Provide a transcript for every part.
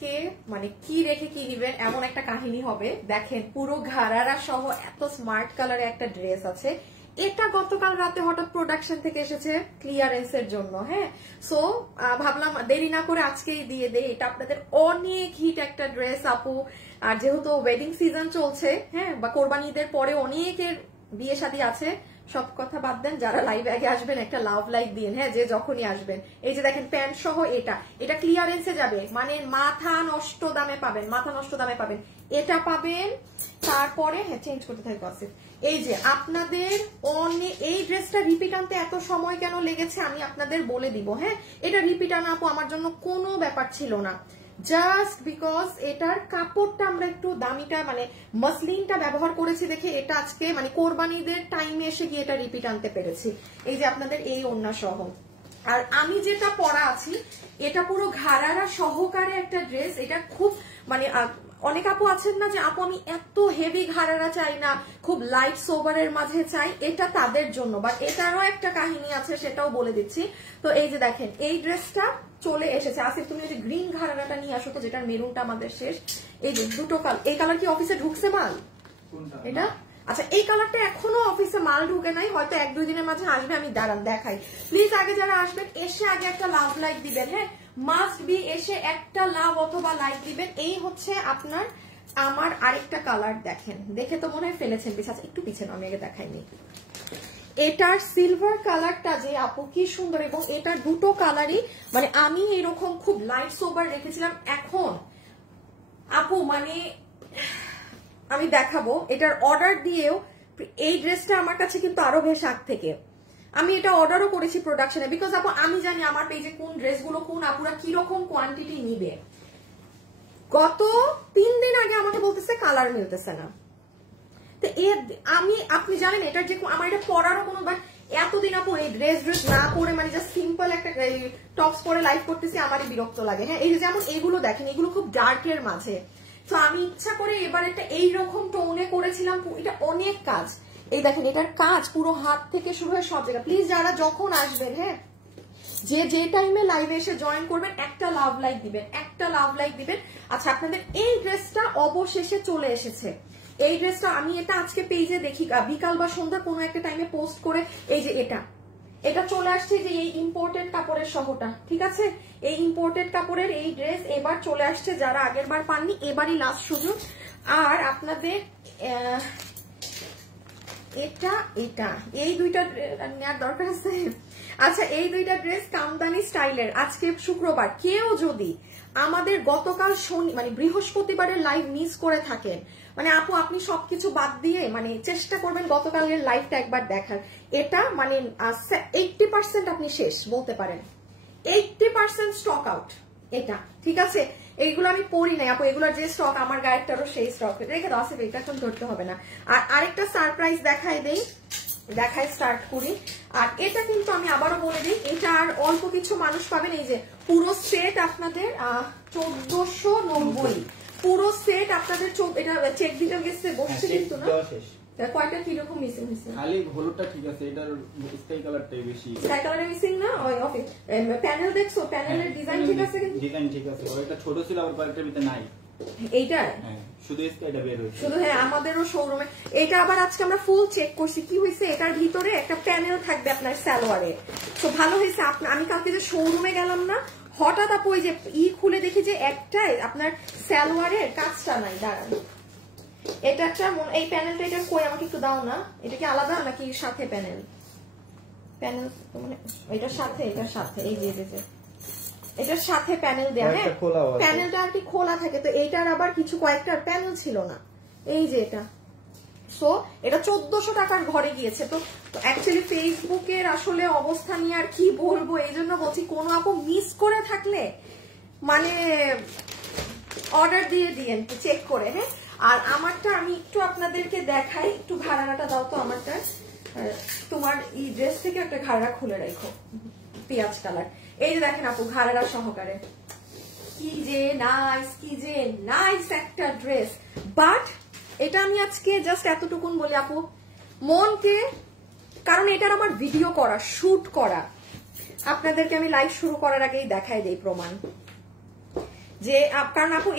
আজকে মানে কি রেখে কি নিবেন এমন একটা কাহিনী হবে। দেখেন পুরো ঘাড়ারা সহ এত স্মার্ট কালারে একটা ড্রেস আছে। এটা গতকাল রাতে হঠাৎ প্রোডাকশন থেকে এসেছে ক্লিয়ারেন্সের জন্য। হ্যাঁ, সো ভাবলাম দেরি না করে আজকেই দিয়ে দেই। এটা আপনাদের অনেক হিট একটা ড্রেস আপু। আর যেহেতু ওয়েডিং সিজন চলছে, হ্যাঁ, বা কোরবানি ঈদের পরে অনেকের বিয়ে শাদী আছে, সব কথা বাদ দেন, যারা লাইভে আগে আসবেন একটা লাভ লাইক দিন। হ্যাঁ, যে যখনই আসবেন। এই যে দেখেন প্যান্ট সহ এটা ক্লিয়ারেন্সে যাবে, মানে মাথা নষ্ট দামে পাবেন, মাথা নষ্ট দামে পাবেন। এটা পাবেন। তারপরে হ্যাঁ চেঞ্জ করতে থাকি আসিফ। এই যে আপনাদের এই ড্রেসটা রিপিট আনতে এত সময় কেন লেগেছে আমি আপনাদের বলে দিব। হ্যাঁ, এটা রিপিট আনা আপু আমার জন্য কোনো ব্যাপার ছিল না, জাস্ট বিকজ এটার কাপড়টা আমরা একটু দামিটা মানে মসলিনটা ব্যবহার করেছি দেখে এটা আজকে মানে কোরবানিদের টাইমে এসে গিয়ে এটা রিপিট আনতে পেরেছি। এই যে আপনাদের এই ওড়না সহ। আর আমি যেটা পরা আছি এটা পুরো ঘাড়ারা সহকারে একটা ড্রেস। এটা খুব মানে অনেক আপু আছেন না যে আপু আমি এত হেভি ঘাড়ারা চাই না, খুব লাইট সোবারের মাঝে চাই, এটা তাদের জন্য। বাট এটারও একটা কাহিনী আছে, সেটাও বলে দিচ্ছি। তো এই যে দেখেন এই ড্রেসটা চলে এসেছে। আসিফ তুমি এই যে গ্রিন ঘাড়ারাটা নিয়ে আসো তো, যেটার মেরুনটা আমাদের শেষ। এই যে দুটো কালার, এই কালার কি অফিসে ঢুকছে মাল? এটা আচ্ছা, এই কালারটা এখনো অফিসে মাল ঢুকে নাই, হয়তো 1-2 দিনের মাঝে আসবে। আমি দাঁড়ান দেখাই। প্লিজ আগে যারা আসবেন এসে আগে একটা লাভ লাইক দিবেন। হ্যাঁ, মাস্ট বি এসে একটা লাভ অথবা লাইক দিবেন। এই হচ্ছে আপনার আমার আরেকটা কালার। দেখেন, দেখে তো মনে হয় ফেলেছেন পিছে। আচ্ছা একটু পিছনে, আমি আগে দেখাইনি। এটার সিলভার কালারটা যে আপু কি সুন্দর, এবং এটার দুটো কালারই মানে আমি এরকম খুব লাইট সোবার রেখেছিলাম। এখন আপু মানে আমি দেখাবো, এটার অর্ডার দিয়েও এই ড্রেসটা আমার কাছে কিন্তু আরো বেশ আগ থেকে আমি এটা অর্ডারও করেছি প্রোডাকশনে, বিকজ আপু আমি জানি আমার পেজে কোন ড্রেসগুলো কোন আপুরা কিরকম কোয়ান্টিটি নিবে। গত 3 দিন আগে আমাকে বলতেছে কালার মিলতেছে না। তো আপনি জানেন এটার যে আমার এটা পরারও কোনো এতদিন আপু এই ড্রেস না পরে মানে জাস্ট সিম্পল একটা টপস পরে লাইভ করতেছি, আমারই বিরক্ত লাগে। হ্যাঁ, এই যে যেমন এগুলো দেখেন, এগুলো খুব ডার্কের মাঝে। তো আমি ইচ্ছা করে এবার একটা এইরকম টোনে করেছিলাম। এটা অনেক কাজ, এই দেখেন এটার কাজ পুরো হাত থেকে শুরু হয়ে সব জায়গা। প্লিজ যারা যখন আসবেন, হ্যাঁ, যে টাইমে লাইভে এসে জয়েন করবেন একটা লাভ লাইক দিবেন, একটা লাভ লাইক দিবেন। আচ্ছা আপনাদের এই ড্রেসটা অবশেষে চলে এসেছে। এই ড্রেসটা আমি এটা আজকে পেজে দেখি বিকাল বা সন্ধ্যা কোনো একটা টাইমে পোস্ট করে, এই যে এটা চলে আসছে যে এই ইম্পোর্টেড কাপড়ের সহটা, ঠিক আছে, এই ইম্পোর্টেড কাপড়ের এই ড্রেস এবার চলে আসছে। যারা আগের বার পাননি এবারই লাস্ট সুযোগ। আর আপনাদের এটা এই দুইটা নেওয়ার দরকার আছে। আচ্ছা এই দুইটা ড্রেস কামদানি স্টাইলের। আজকে শুক্রবার, কেউ যদি আমাদের গতকাল মানে বৃহস্পতিবারের লাইভ মিস করে থাকেন, মানে আপু আপনি সবকিছু বাদ দিয়ে মানে চেষ্টা করবেন গতকালের লাইভটা একবার দেখার। এটা মানে 80% আপনি শেষ বলতে পারেন, 80% স্টক আউট এটা, ঠিক আছে। এইগুলো আমি পরি নাই আপু, এগুলোর যে স্টক আমার গায়েরটারও সেই স্টক রেখে দাও। আসবে এটা এখন ধরতে হবে না। আর আরেকটা সারপ্রাইজ দেখাই স্টার্ট করি। আর এটা কিন্তু আমি আবারও বলে দিই, এটা আর অল্প কিছু মানুষ পাবেন। এই যে পুরো সেট আপনাদের 1490, পুরো সেট আপনাদের এটা চেক দিতে গেছে বসছে কিন্তু না। কয়টা কিরকম মিসিং হয়েছে? খালি হলুদটা ঠিক আছে, এটার স্কাই কালারটাই বেশি। স্কাই কালারটা মিসিং না? ওই ওকে, প্যানেল দেখছো, প্যানেলের ডিজাইন ঠিক আছে কিন্তু ডিজাইন ঠিক আছে। ওইটা ছোট ছিল আবার কয়েকটার ভিতরে নাই। এইটা শুধু স্কাইটা বের হইছে শুধু। হ্যাঁ, আমাদেরও শোরুমে এটা আবার আজকে আমরা ফুল চেক করছি। কি হয়েছে, এটার ভিতরে একটা প্যানেল থাকবে আপনার সালোয়ারে। তো ভালো হয়েছে আমি কালকে যে শোরুমে গেলাম না, হঠাৎ আপু ওই যে খুলে দেখি যে একটাই আপনার সালোয়ারের কাজটা নাই। দাঁড়ান, এটা একটা এই প্যানেলটা, এটা কই আমাকে একটু দাও না। এটা কি আলাদা নাকি সাথে প্যানেল মানে এটার সাথে এই যে এটার সাথে প্যানেল দেয়া। হ্যাঁ, প্যানেলটা আর কি খোলা থাকে। তো এইটার আবার কিছু কয়েকটার প্যানেল ছিল না। এই যে এটা, সো এটা 1400 টাকার ঘরে গিয়েছে। তো অ্যাকচুয়ালি ফেসবুকের আসলে অবস্থা নিয়ে আর কি বলবো, এই জন্য বলছি কোনো আপু মিস করে থাকলে মানে অর্ডার দিয়ে দিয়েন চেক করে। হ্যাঁ, আর আমারটা আমি একটু আপনাদেরকে দেখাই, একটু ঘাড়াটা দাও তো আমারটা। তোমার এই ড্রেস থেকে একটা ঘাড়া খুলে রাখো, পেঁয়াজ কালার। এই যে দেখেন আপু ঘাড়া সহকারে, কি যে নাইস একটা ড্রেস। বাট এটা আমি আজকে জাস্ট এতটুকুন বলি আপু, মনকে, কারণ এটার আমার ভিডিও করা, শুট করা, আপনাদেরকে আমি লাইভ শুরু করার আগেই দেখাই দেই প্রমাণ। যে কারণ আপু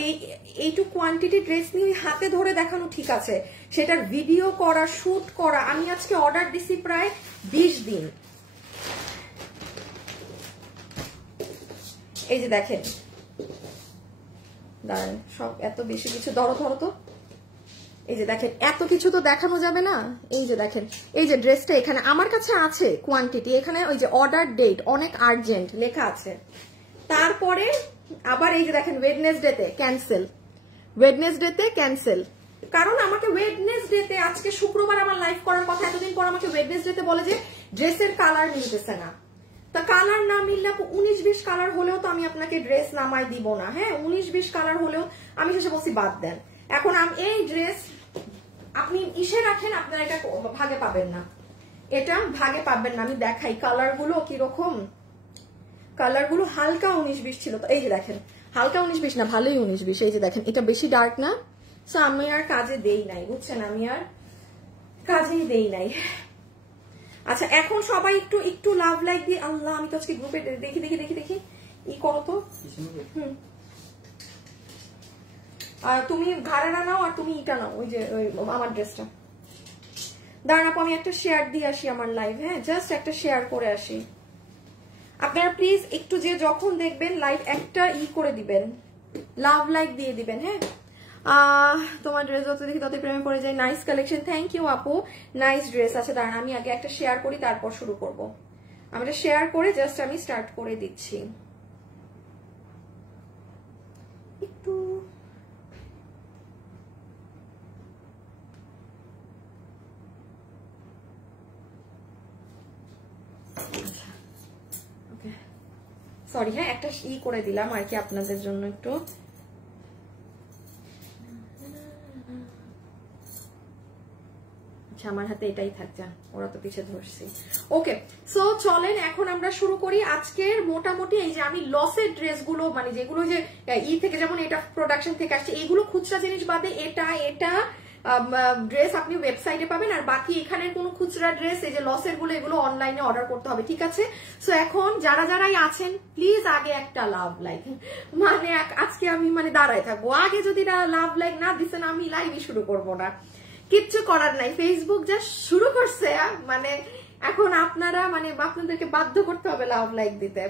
এইটু কোয়ান্টিটি ড্রেস নিয়ে হাতে ধরে দেখানো ঠিক আছে, সেটার ভিডিও করা, শুট করা, আমি আজকে অর্ডার দিছি প্রায় 20 দিন। এই যে দেখেন, দাঁড়ান, সব এত বেশি কিছু ধরো তো, এই যে দেখেন, এত কিছু তো দেখানো যাবে না। এই যে দেখেন, এই যে ড্রেসটা এখানে আমার কাছে আছে কোয়ান্টিটি, এখানে ওই যে অর্ডার ডেট অনেক আর্জেন্ট লেখা আছে। তারপরে আবার এই যে দেখেন, ওয়েডনেসডেতে ক্যান্সেল, কারণ আমাকে ওয়েডনেসডেতে, আজকে শুক্রবার আমার লাইভ করার কথা, এতদিন পর আমাকে ওয়েডনেসডেতে বলে যে ড্রেসের কালার মিলতেছে না। তা কালার না মিললে 19-20 কালার হলেও তো আমি আপনাকে ড্রেস নামাই দিব না। হ্যাঁ, 19-20 কালার হলেও আমি শেষে বলছি বাদ দেন। এখন আমি এই ড্রেস আপনি ইসে রাখেন, আপনারা এটা ভাগে পাবেন না, এটা ভাগে পাবেন না। আমি দেখাই কালারগুলো কিরকম, কালারগুলো হালকা 19-20 ছিল। তো এই যে দেখেন, হালকা 19-20 না, ভালোই 19-20। এই যে দেখেন, এটা বেশি ডার্ক না, সো আমি আর কাজে দেই নাই, বুঝছেন, আমি আর কাজেই দেই নাই। আচ্ছা, এখন সবাই একটু লাভ লাইক দিয়ে, আল্লাহ আমি তো আজকে গ্রুপে দেখি ই করো তো। আর তুমি ঘাড়ারা নাও, আর তুমি ইটা নাও, ওই যে আমার ড্রেসটা। দাঁড়ান আপু, আমি একটা শেয়ার দিয়ে আসি আমার লাইভ। হ্যাঁ, জাস্ট একটা শেয়ার করে আসি। আপনারা প্লিজ একটু যে যখন দেখবেন লাইভ একটা করে দিবেন, লাভ লাইক দিয়ে দিবেন। হ্যাঁ, তোমার ড্রেস যত দেখি তত প্রেমে পড়ে যায়। নাইস কালেকশন, থ্যাংক ইউ আপু, নাইস ড্রেস আছে। দাঁড়ান আমি আগে একটা শেয়ার করি, তারপর শুরু করব। আমি এটা শেয়ার করে জাস্ট আমি স্টার্ট করে দিচ্ছি। একটু সরি, হ্যাঁ একটা করে দিলাম আর কি আপনাদের জন্য একটু। আচ্ছা, আমার হাতে এটাই থাকছে, ওরা তো পিছে ধরছি। ওকে, সো চলেন এখন আমরা শুরু করি আজকের। মোটামুটি এই যে আমি লসের ড্রেসগুলো, মানে যেগুলো যে থেকে, যেমন এটা প্রোডাকশন থেকে আসছে, এইগুলো খুচরা জিনিস বাদে এটা ড্রেস আপনি ওয়েবসাইটে পাবেন, আর বাকি এখানের কোনো খুচরা ড্রেস এই যে লসের গুলো, এগুলো অনলাইনে অর্ডার করতে হবে, ঠিক আছে? সো এখন যারাই আছেন প্লিজ আগে একটা লাভ লাইক, মানে আজকে আমি মানে দাঁড়ায় থাকবো, আগে যদি লাভ লাইক না দিচ্ছেন আমি লাইভই শুরু করবো না, কিচ্ছু করার নাই, ফেসবুক যা শুরু করছে, মানে এখন আপনারা মানে আপনাদেরকে বাধ্য করতে হবে লাভ লাইক দিতে।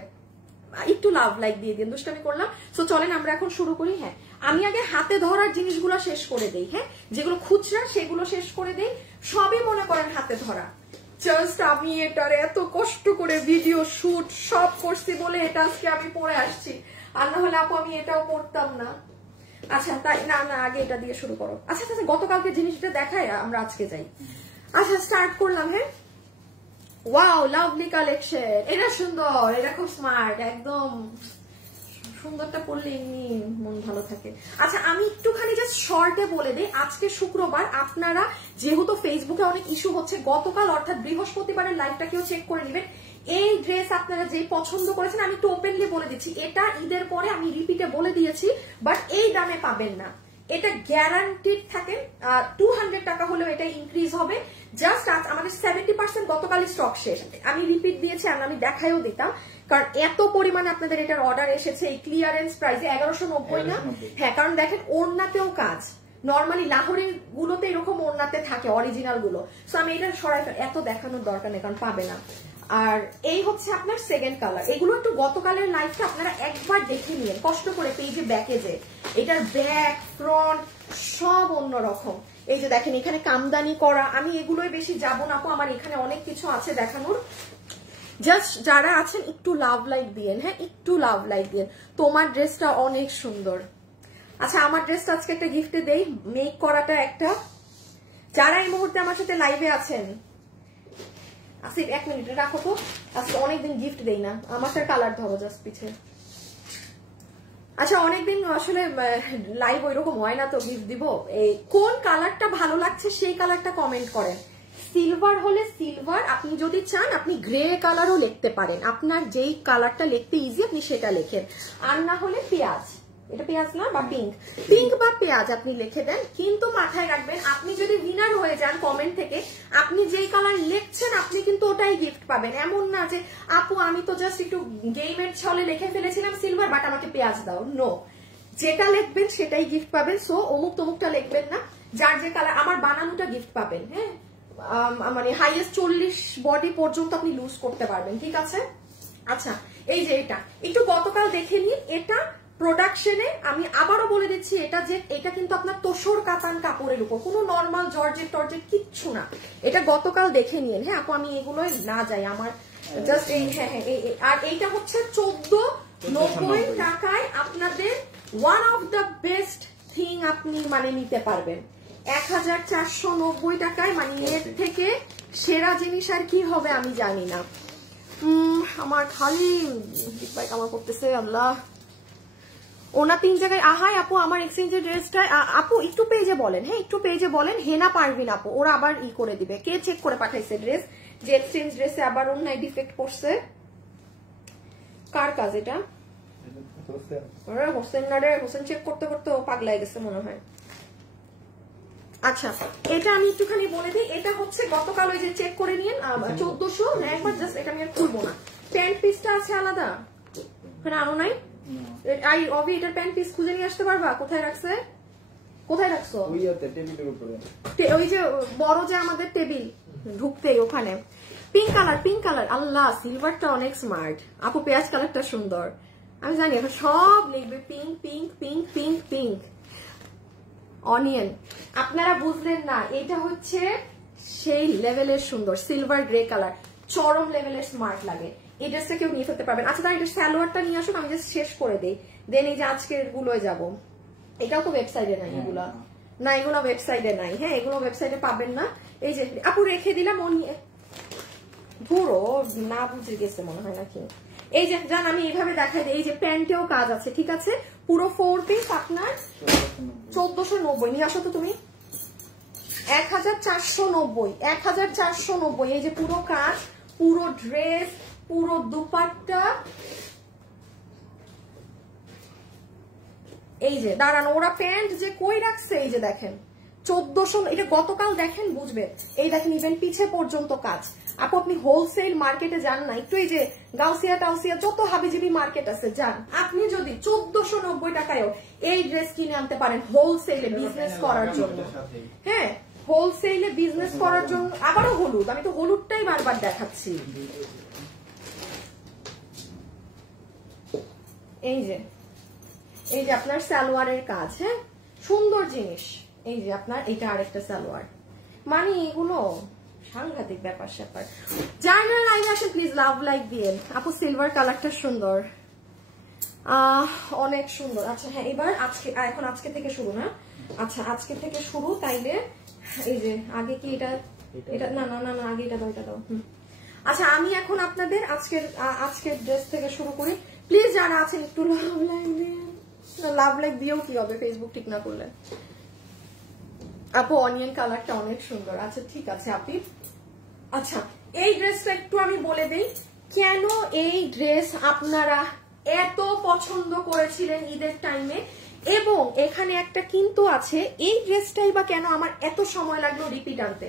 একটু লাভ লাইক দিয়ে দিন, দুষ্টামি করলাম। সো চলেন আমরা এখন শুরু করি। হ্যাঁ, আমি আগে হাতে ধরার জিনিসগুলো শেষ করে দেই। হ্যাঁ, যেগুলো খুচরা সেগুলো শেষ করে দেই, সবই মনে করেন হাতে ধরা। জাস্ট আমি এটার এত কষ্ট করে ভিডিও শুট সব করছি বলে এটা আজকে আমি পরে আসছি, আর না হলে আপু আমি এটাও করতাম না। আচ্ছা, তাই না, আগে এটা দিয়ে শুরু করো। আচ্ছা, গতকালকে জিনিসটা দেখায় আমরা আজকে যাই। আচ্ছা, স্টার্ট করলাম। হ্যাঁ, ওয়াও, লাভলি কালেকশন, এটা সুন্দর, এটা খুব স্মার্ট, একদম সুন্দরটা পড়লে এমনি মন ভালো থাকে। আচ্ছা, আমি একটুখানি জাস্ট শর্টে বলে দিই, আজকে শুক্রবার, আপনারা যেহেতু ফেসবুকে অনেক ইস্যু হচ্ছে, গতকাল অর্থাৎ বৃহস্পতিবারের লাইভটাকেও চেক করে নেবেন। এই ড্রেস আপনারা যে পছন্দ করেছেন, আমি একটু ওপেনলি বলে দিচ্ছি, এটা ঈদের পরে আমি রিপিটে বলে দিয়েছি, বাট এই দামে পাবেন না, এটা গ্যারান্টিড থাকে। 200 টাকা হলেও এটা ইনক্রিজ হবে। জাস্ট আমাদের 70% গতকালই স্টক শেষ, আমি রিপিট দিয়েছি, আর আমি দেখাইও দিতাম, কারণ এত পরিমাণে আপনাদের এটার অর্ডার এসেছে। এই ক্লিয়ারেন্স প্রাইসে 1190 না? হ্যাঁ, কারণ দেখেন ওড়নাতেও কাজ, নর্মালি লাহোরের গুলোতে এরকম ওড়নাতে থাকে অরিজিনাল গুলো। সো আমি এটা সরাই এত দেখানোর দরকার নেই, কারণ পাবে না। আর এই হচ্ছে আপনার সেকেন্ড কালার। এগুলো একটু গতকালের লাইভটা আপনারা একবার দেখে নিন কষ্ট করে, পেজে ব্যাকে যে এটার ব্যাক ফ্রন্ট সব অন্যরকম। এই যে দেখেন এখানে কামদানি করা, আমি এগুলোই বেশি যাবো না, আমার এখানে অনেক কিছু আছে দেখানোর। জাস্ট যারা আছেন একটু লাভ লাইক দিয়েন। হ্যাঁ, একটু লাভ লাইক দিয়েন। তোমার ড্রেসটা অনেক সুন্দর। আচ্ছা, আমার ড্রেসটা আজকে একটা গিফটে দেই, মেক করাটা একটা। যারা এই মুহূর্তে আমার সাথে লাইভে আছেন, আসিফ 1 মিনিট রাখো তো, আজকে অনেকদিন গিফট দেই না, আমারটার কালার ধরো জাস্ট পিছে। আচ্ছা, অনেকদিন আসলে লাইভ ওইরকম হয় না, তো গিফট দিব। এই কোন কালারটা ভালো লাগছে সেই কালারটা কমেন্ট করেন। সিলভার হলে সিলভার, আপনি যদি চান আপনি গ্রে কালারও লিখতে পারেন, আপনার যেই কালারটা লিখতে ইজি আপনি সেটা লেখেন, আর না হলে পেঁয়াজ, এটা পেঁয়াজ না বা পিঙ্ক বা পেঁয়াজ আপনি লিখে দেন। কিন্তু মাথায় রাখবেন, আপনি যদি উইনার হয়ে যান কমেন্ট থেকে, আপনি যেই কালার লিখছেন আপনি কিন্তু ওটাই গিফট পাবেন। এমন না যে আপু আমি তো জাস্ট একটু গেমের ছলে লিখে ফেলেছিলাম সিলভার, বাট আমাকে পেঁয়াজ দাও, নো। যেটা লিখবেন সেটাই গিফট পাবেন। সো অমুক তমুকটা লিখবেন না, যার যে কালার, আমার বানানোটা গিফট পাবেন। হ্যাঁ, মানে হাইয়েস্ট 40 বডি পর্যন্ত আপনি লুজ করতে পারবেন, ঠিক আছে। আচ্ছা, এই যে এটা একটু গতকাল দেখে নিন, এটা প্রোডাকশনে আমি আবারও বলে দিচ্ছি, এটা কিন্তু আপনার তোসর কাতান কাপড়ের উপর, কোনো নর্মাল জর্জেট টর্জেট কিচ্ছু না। এটা গতকাল দেখে নিন। হ্যাঁ আপু, আমি এগুলোই না যাই, আমার জাস্ট এই, হ্যাঁ হ্যাঁ, আর এইটা হচ্ছে 1490 টাকায় আপনাদের one of the best thing আপনি মানে নিতে পারবেন। 1490 টাকায়, মানে এর থেকে সেরা জিনিস আর কি হবে আমি জানি না। আমার খালি আমার করতেছে আল্লাহ। ওনা 3 জায়গায় আহাই আপু, আমার এক্সচেঞ্জের ড্রেসটা আপু একটু পেজে বলেন। হ্যাঁ একটু পেজে বলেন, হেনা পারবিন আপু, ওরা আবার ই করে দিবে। কে চেক করে পাঠাইছে ড্রেস, যে এক্সচেঞ্জ ড্রেসে আবার অন্যায় ডিফেক্ট পড়ছে? কার কাজ এটা? হোসেন না রে, হোসেন চেক করতে করতে পাগলাই গেছে মনে হয়। আচ্ছা, এটা আমি একটুখানি বলে দিই, এটা হচ্ছে গতকাল ওই যে চেক করে নিন 1400 একবার, জাস্ট এটা আমি আর খুলবো না। প্যান্ট পিসটা আছে আলাদা, ওখানে আরো নাই। অবি এটার প্যান্ট পিস খুঁজে নিয়ে আসতে পারবা? কোথায় রাখছে? কোথায় রাখছো? ওই যে বড় যে আমাদের টেবিল ঢুকতেই ওখানে। পিঙ্ক কালার, পিঙ্ক কালার, আল্লাহ সিলভারটা অনেক স্মার্ট আপু, পেঁয়াজ কালারটা সুন্দর। আমি জানি এখন সব লিখবে pink pink pink pink pink. Onion আপনারা বুঝলেন না, এটা হচ্ছে সেই লেভেলের সুন্দর সিলভার গ্রে কালার, চরম লেভেলের স্মার্ট লাগে। এই ড্রেসটা কেউ নিয়ে ফেলতে পারবেন। আচ্ছা, তাই এটা সালোয়ারটা নিয়ে আসুন, আমি জাস্ট শেষ করে দিই, দেন এই যে আজকের গুলোয় যাবো। এটাও তো ওয়েবসাইটে নাই, এগুলা না, এগুলো ওয়েবসাইটে নাই। হ্যাঁ এগুলো ওয়েবসাইটে পাবেন না। এই যে আপু রেখে দিলাম, ও নিয়ে পুরো না বুঝে গেছে মনে হয় নাকি। এই যে জান আমি এইভাবে দেখাই দিই, এই যে প্যান্টেও কাজ আছে, ঠিক আছে, পুরো 4 পিস আপনার 1490 নিয়ে আসো তো তুমি। 1490, 1490, এই যে পুরো কাজ, পুরো ড্রেস, পুরো দুপাট্টা। এই যে দাঁড়ান, ওরা প্যান্ট যে কই রাখছে, এই যে দেখেন 1400, এটা গতকাল দেখেন বুঝবেন। এই দেখেন ইভেন পিছে পর্যন্ত কাজ। আপু আপনি হোলসেল মার্কেটে যান না একটু, এই যে গাউসিয়া টাউসিয়া যত হাবিজিবি মার্কেট আছে যান, আপনি যদি 1490 টাকায়ও এই ড্রেস কিনে আনতে পারেন হোলসেলে বিজনেস করার জন্য। হ্যাঁ হোলসেলে বিজনেস করার জন্য। আবারও হলুদ, আমি তো হলুদটাই বারবার দেখাচ্ছি। এই যে আপনার সালোয়ারের কাজ, হ্যাঁ সুন্দর জিনিস। এই যে আপনার এটা আরেকটা সালোয়ার, মানে এগুলো সাংঘাতিক ব্যাপার স্যাপার। যারা লাইভে আসেন প্লিজ লাভ লাইক দিয়েন। আপু সিলভার কালারটা সুন্দর, অনেক সুন্দর। আচ্ছা হ্যাঁ, এবার এখন আজকে থেকে শুরু না? আচ্ছা আজকে থেকে শুরু, তাইলে এই যে আগে কি এটা না না না না, আগে এটা দাও, এটা দাও। আচ্ছা আমি এখন আপনাদের আজকের ড্রেস থেকে শুরু করি। প্লিজ যারা আছেন একটু লাভ লাইক দিন। লাভ লাইক দিয়েও কি হবে, ফেসবুক ঠিক না করলে। আপু অনিয়ন কালারটা অনেক সুন্দর। আচ্ছা ঠিক আছে আপনি। আচ্ছা এই ড্রেসটা একটু আমি বলে দেই, কেন এই ড্রেস আপনারা এত পছন্দ করেছিলেন ঈদের টাইমে, এবং এখানে একটা কিন্তু আছে, এই ড্রেসটাই বা কেন আমার এত সময় লাগলো রিপিট আনতে।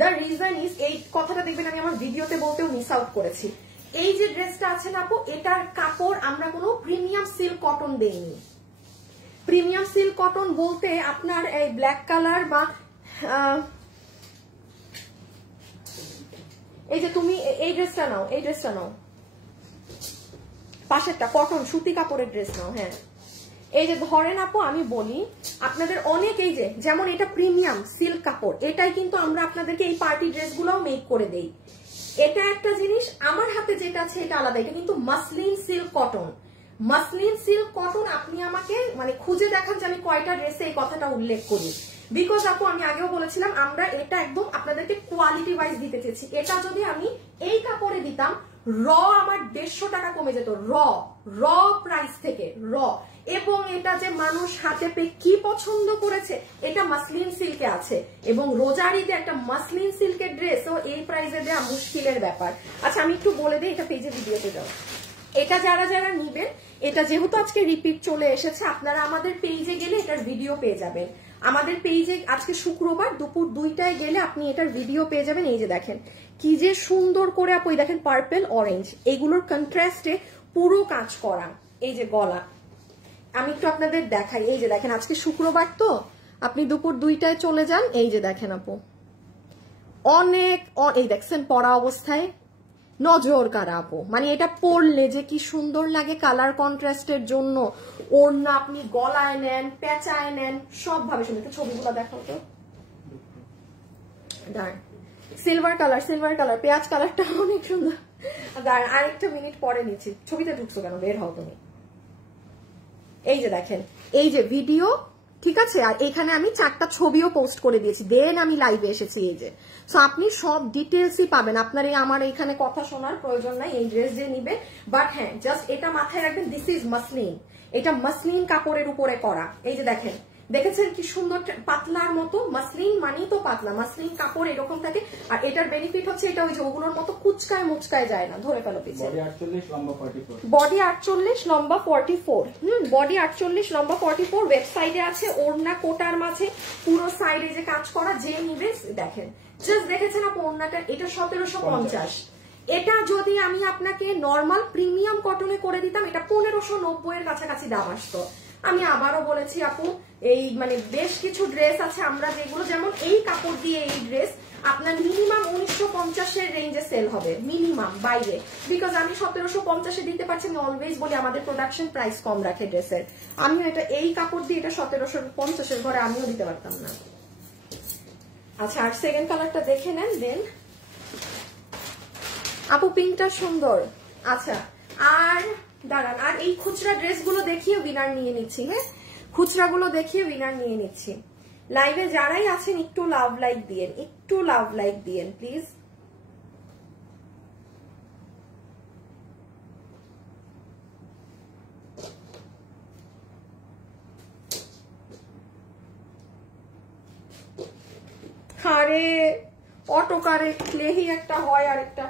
দ্য রিজন ইজ, এই কথাটা দেখবেন আমি আমার ভিডিওতে বলতেও মিস আউট করেছি। এই যে ড্রেসটা আছে না আপু, এটার কাপড় আমরা কোনো প্রিমিয়াম সিল্ক কটন দেইনি। প্রিমিয়াম সিল্ক কটন বলতে আপনার এই ব্ল্যাক কালার বা এই যে তুমি এই ড্রেসটা নাও, এই ড্রেসটা নাও, পাশেরটা কটন সুতি কাপড়ের ড্রেস নাও। হ্যাঁ এই যে ধরেন আপু আমি বলি আপনাদের অনেক, এই যে যেমন এটা প্রিমিয়াম সিল্ক কাপড়, এটাই কিন্তু আমরা আপনাদেরকে এই পার্টি ড্রেসগুলোও মেক করে দেই। এটা একটা জিনিস, আমার হাতে যেটা আছে এটা আলাদা, এটা কিন্তু muslin silk cotton. Muslin silk cotton আপনি আমাকে মানে খুঁজে দেখান যে আমি কয়টা ড্রেসে এই কথাটা উল্লেখ করি। বিকজ আপু আমি আগেও বলেছিলাম আমরা এটা একদম আপনাদেরকে কোয়ালিটি ওয়াইজ দিতে চেয়েছি। এটা যদি আমি এই কাপড়ে দিতাম র আমার 150 টাকা কমে যেত, র প্রাইস থেকে র। এবং এটা যে মানুষ হাতে পেয়ে কি পছন্দ করেছে, এটা মাসলিন সিল্কে আছে, এবং রোজার ঈদে একটা মাসলিন সিল্কের ড্রেস ও এই প্রাইসে দেওয়া মুশকিলের ব্যাপার। আচ্ছা আমি একটু বলে দিই, এটা পেজে ভিডিওতে যাও। এটা যারা যারা নিবেন, এটা যেহেতু আজকে রিপিট চলে এসেছে, আপনারা আমাদের পেজে গেলে এটার ভিডিও পেয়ে যাবেন। আমাদের পেজে আজকে শুক্রবার দুপুর 2টায় গেলে আপনি এটার ভিডিও পেয়ে যাবেন। এই যে দেখেন কি যে সুন্দর করে আপু, দেখেন পার্পল অরেঞ্জ, এগুলোর কন্ট্রাস্টে পুরো কাজ করা। এই যে গলা, আমি একটু আপনাদের দেখাই। এই যে দেখেন, আজকে শুক্রবার তো, আপনি দুপুর 2টায় চলে যান। এই যে দেখেন আপু, অনেক এই দেখছেন পরা অবস্থায় নজর কারা আপু, মানে এটা পরলে যে কি সুন্দর লাগে কালার কন্ট্রাস্টের জন্য। ওড়না আপনি গলায় নেন, পেঁচায় নেন, সব ভাবে সুন্দর। একটু ছবিগুলো দেখাও তো। দাঁড়ান, সিলভার কালার, পেঁয়াজ কালারটা অনেক সুন্দর। দাঁড়ান, আরেকটা মিনিট পরে নিচ্ছি। ছবিতে ঢুকছো কেন, বের হও তুমি। এই যে দেখেন, এই যে ভিডিও, ঠিক আছে, আর এখানে আমি 4টা ছবিও পোস্ট করে দিয়েছি, দেন আমি লাইভে এসেছি। এই যে, সো আপনি সব ডিটেলসই পাবেন। আপনার আমার এখানে কথা শোনার প্রয়োজন নাই এই ড্রেস যে নিবে। বাট হ্যাঁ, জাস্ট এটা মাথায় রাখবেন, দিস ইজ মাসলিন। এটা মাসলিন কাপড়ের উপরে করা। এই যে দেখেন, দেখেছেন কি সুন্দর পাতলার মতো। মাসলিন মানেই তো পাতলা, মাসলিন কাপড় এরকম থাকে। আর এটার বেনিফিট হচ্ছে এটা ওই যে ওগুলোর মতো কুচকায় মুচকায় যায় না, ধরে ফেলো পিছে। বডি 48 লম্বা 44। বডি 48 লম্বা 44। ওয়েবসাইটে আছে ওড়না কোটার মাঝে পুরো সাইডে যে কাজ করা। যে নিবে দেখেন, জাস্ট দেখেছেন আপু ওড়নাটা, এটা 1750। এটা যদি আমি আপনাকে নর্মাল প্রিমিয়াম কটনে করে দিতাম, এটা 1590 এর কাছাকাছি দাম আসতো। আমি আবারও বলেছি আপু, এই মানে বেশ কিছু ড্রেস আছে আমরা যেগুলো, যেমন এই কাপড় দিয়ে এই ড্রেস আপনার মিনিমাম 1950-এর রেঞ্জে সেল হবে, মিনিমাম বাইরে। বিকজ আমি 1750-এ দিতে পারছি। আমি অলওয়েজ বলি আমাদের প্রোডাকশন প্রাইস কম রাখে ড্রেসের। আমিও এটা এই কাপড় দিয়ে এটা 1750-এর ঘরে আমিও দিতে পারতাম না। আচ্ছা, আর সেকেন্ড কালারটা দেখে নেন দেন। আপু পিঙ্কটা সুন্দর। আচ্ছা, আর দাঁড়ান, আর এই খুচরা ড্রেসগুলো দেখিয়ে উইনার নিয়ে নিচ্ছি। হ্যাঁ, খুচরাগুলো দেখিয়ে উইনার নিয়ে নিচ্ছি। লাইভে যারাই আছেন একটু লাভ লাইক দিয়েন, একটু লাভ লাইক দিয়েন প্লিজ। আরে অটোকারে ক্লেহি একটা হয়, আর একটা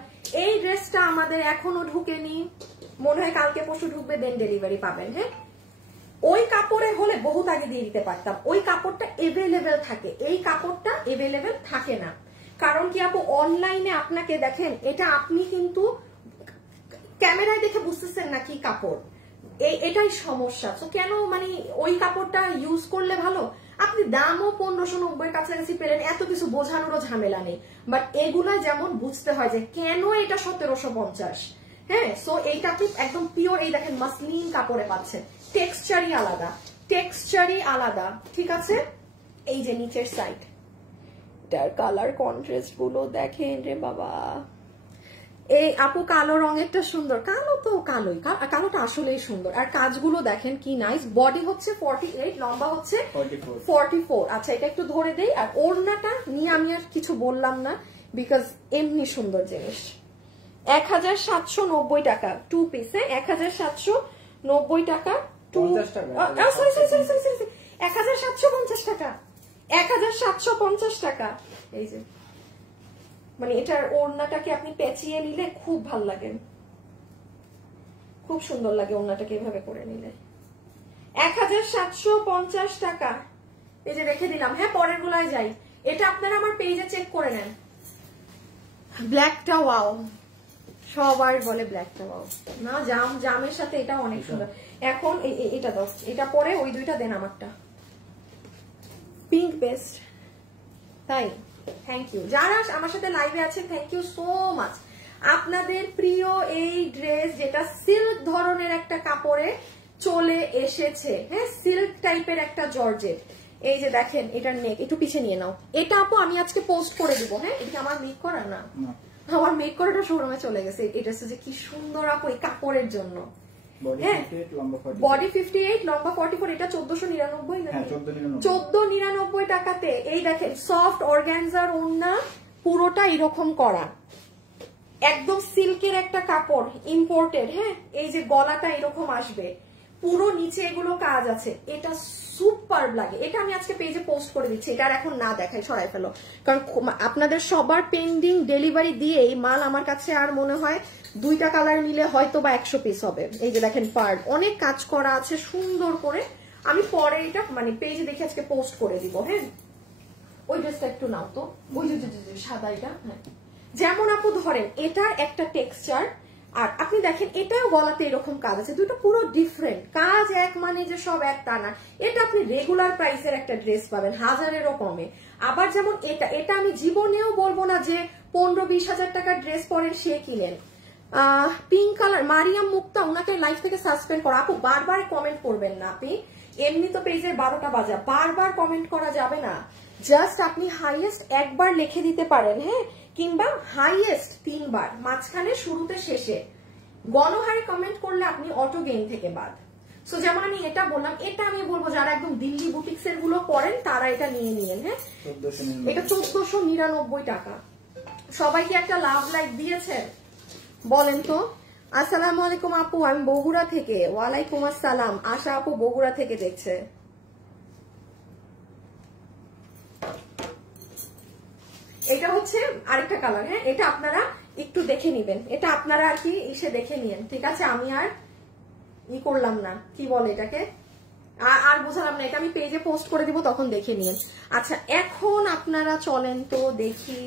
এই ড্রেসটা আমাদের এখনো ঢুকেনি, মনে হয় কালকে পরশু ঢুকবে, দেন ডেলিভারি পাবেন। হ্যাঁ, ওই কাপড়ে হলে বহুত আগে দিয়ে দিতে পারতাম। ওই কাপড়টা এভেলেবেল থাকে, এই কাপড়টা এভেলেবেল থাকে না। কারণ কি আপু, অনলাইনে আপনাকে দেখেন, এটা আপনি কিন্তু ক্যামেরায় দেখে বুঝতেছেন না কি কাপড়, এটাই সমস্যা। তো কেন মানে ওই কাপড়টা ইউজ করলে ভালো, আপনি দামও 1590 কাছাকাছি পেলেন, এত কিছু বোঝানোরও ঝামেলা নেই। বাট এগুলা যেমন বুঝতে হয় যে কেন এটা 1750। হ্যাঁ, সো এইটা আপনি একদম পিওর, এই দেখেন মাসলিন কাপড়ে পাচ্ছেন, টেক্সচারই আলাদা, টেক্সচারই আলাদা, ঠিক আছে। এই যে নিচের সাইড, এটার কালার কন্ট্রাস্ট গুলো দেখেন রে বাবা। এই আপু কালো রঙেরটা সুন্দর, কালো তো কালোই, কালোটা আসলেই সুন্দর। আর কাজগুলো দেখেন কি নাইস। বডি হচ্ছে 48, লম্বা হচ্ছে 44। আচ্ছা, এটা একটু ধরে দেই। আর ওড়নাটা নিয়ে আমি আর কিছু বললাম না, বিকজ এমনি সুন্দর জিনিস। 1790 টাকা 2 পিস। 1790 টাকা 1750 টাকা, 1750 টাকা। এই যে মানে এটার ওড়নাটাকে আপনি পেঁচিয়ে নিলে খুব ভাল লাগে, খুব সুন্দর লাগে ওড়নাটাকে এভাবে করে নিলে। 1750 টাকা। এই যে রেখে দিলাম। হ্যাঁ, পরের গুলায় যাই। এটা আপনারা আমার পেজে চেক করে নেন। ব্ল্যাকটা ওয়াও, সবার বলে ব্ল্যাকটা ওয়াও না, জামের সাথে এটা অনেক সুন্দর। এখন এটা দাও, এটা পরে ওই দুইটা দেন আমারটা। পিঙ্ক বেস্ট, তাই থ্যাংক ইউ যারা আমার সাথে লাইভে আছেন, থ্যাংক ইউ সো মাচ। আপনাদের প্রিয় এই ড্রেস, যেটা সিল্ক ধরনের একটা কাপড়ে চলে এসেছে। হ্যাঁ, সিল্ক টাইপের একটা জর্জেট। এই যে দেখেন, এটার নেক একটু পিছিয়ে নিয়ে নাও। এটা আপু আমি আজকে পোস্ট করে দিব। হ্যাঁ, এটা আমার মেক করা না, আমার মেক করাটা শোরুমে চলে গেছে। এটা যে কি সুন্দর আপু এই কাপড়ের জন্য। হ্যাঁ, বডি 58 লম্বা 44। এটা 1499 না, 1499 টাকাতে। এই দেখেন সফট অর্গানজার ওড়না, পুরোটা এরকম করা, একদম সিল্কের একটা কাপড়, ইম্পোর্টেড। হ্যাঁ, এই যে গলাটা এরকম আসবে, পুরো নিচে এগুলো কাজ আছে। এটা সুপার লাগে। এটা আমি আজকে পেজে পোস্ট করে দিচ্ছি। এটা আর এখন না দেখাই, সরাই ফেলো, কারণ আপনাদের সবার পেন্ডিং ডেলিভারি দিয়ে এই মাল আমার কাছে আর মনে হয় 2টা কালার নিলে হয়তো বা 100 পিস হবে। এই যে দেখেন পার্ট, অনেক কাজ করা আছে সুন্দর করে। আমি পরে এটা মানে পেজে দেখে আজকে পোস্ট করে দিব। হ্যাঁ, ওই ড্রেসটা একটু নাও তো, ওই যে সাদা এটা। হ্যাঁ, যেমন আপু ধরেন এটার একটা টেক্সচার, আর আপনি দেখেন এটাও গলাতে এরকম কাজ আছে, দুটো পুরো ডিফারেন্ট কাজ, এক মানে যে সব এক তা না। এটা আপনি রেগুলার প্রাইসের একটা ড্রেস পাবেন 1000-এরও কমে। আবার যেমন এটা আমি জীবনেও বলবো না যে 15-20 হাজার টাকার ড্রেস পরেন সে কিনেন। পিঙ্ক কালার মারিয়াম মুক্তা, ওনাকে লাইফ থেকে সাসপেন্ড করা। আপু বারবার কমেন্ট করবেন না, আপনি এমনি তো পেজের 12টা বাজা, বারবার কমেন্ট করা যাবে না। জাস্ট আপনি হাইয়েস্ট একবার লিখে দিতে পারেন, হ্যাঁ, কিংবা হাইয়েস্ট 3 বার, মাঝখানে শুরুতে শেষে গণহারে কমেন্ট করলে আপনি অটো গেম থেকে বাদ। সো যেমন আমি এটা বললাম, এটা আমি বলবো যারা একদম দিল্লি বুটিক্সের গুলো করেন তারা এটা নিয়ে নিয়েন। হ্যাঁ, এটা 1499 টাকা। সবাই কি একটা লাভ লাইক দিয়েছেন বলেন তো? আসসালামু আলাইকুম আপু, আমি বগুড়া থেকে। ওয়ালাইকুম আসসালাম। আশা আপু বগুড়া থেকে দেখছে। এটা হচ্ছে আরেকটা কালার। হ্যাঁ, এটা আপনারা একটু দেখে নিবেন, এটা আপনারা আর কি এসে দেখে নিয়েন, ঠিক আছে? আমি আর করলাম না, কি বলে এটাকে, আর বোঝালাম না, এটা আমি পেজে পোস্ট করে দিব, তখন দেখে নিয়েন। আচ্ছা, এখন আপনারা চলেন তো দেখি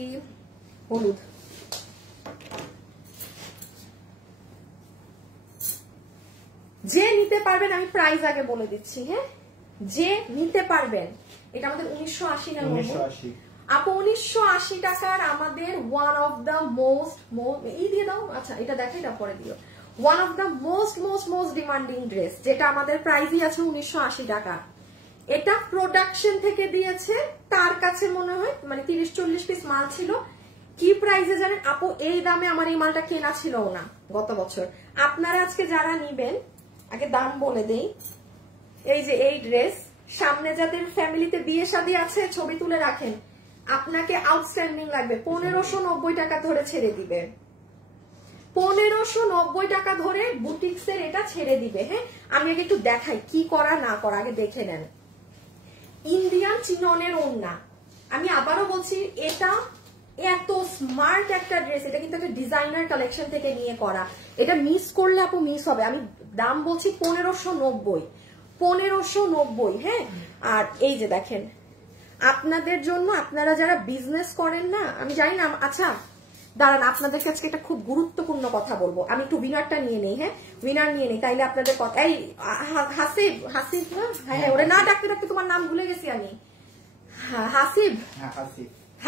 হলুদ। যে নিতে পারবেন, আমি প্রাইস আগে বলে দিচ্ছি। হ্যাঁ, যে নিতে পারবেন, এটা আমাদের 1980 না? 1980 আপু, 1980 টাকার আমাদের ওয়ান অফ দ্য মোস্ট দিয়ে দাও। আচ্ছা, এটা দেখে, এটা পরে দিও। One of the most demanding dress, যেটা আমাদের প্রাইসই আছে 1980 টাকা। এটা প্রোডাকশন থেকে দিয়েছে, তার কাছে মনে হয় মানে 30-40 পিস মাল ছিল। কি প্রাইসে জানেন আপু? এই দামে আমার এই মালটা কেনা ছিল না গত বছর। আপনারা আজকে যারা নিবেন, আগে দাম বলে দেই। এই যে এই ড্রেস, সামনে যাদের ফ্যামিলিতে বিয়ে শাদী আছে ছবি তুলে রাখেন, আপনাকে আউটস্ট্যান্ডিং লাগবে। 1590 টাকা ধরে ছেড়ে দিবে, 1590 টাকা ধরে বুটিক্সের এটা ছেড়ে দিবে। হ্যাঁ, আমি আগে একটু দেখাই কি করা না করা, আগে দেখে নেন। ইন্ডিয়ান চিননের ওড়না, আমি আবারও বলছি, এটা এত স্মার্ট একটা ড্রেস। এটা কিন্তু একটা ডিজাইনার কালেকশন থেকে নিয়ে করা। এটা মিস করলে আপু মিস হবে। আমি দাম বলছি 1590। হ্যাঁ, আর এই যে দেখেন, আপনাদের জন্য, আপনারা যারা বিজনেস করেন না, আমি জানি না। আচ্ছা দাঁড়ান, আপনাদের কাছে একটা খুব গুরুত্বপূর্ণ কথা বলবো। আমি একটু উইনারটা নিয়ে নেই। হ্যাঁ, উইনার নিয়ে নেই, তাইলে আপনাদের কথা। এই হাসিব না? হ্যাঁ, ওরা না ডাকতে ডাকতে তোমার নাম ভুলে গেছি আমি। হাসিব,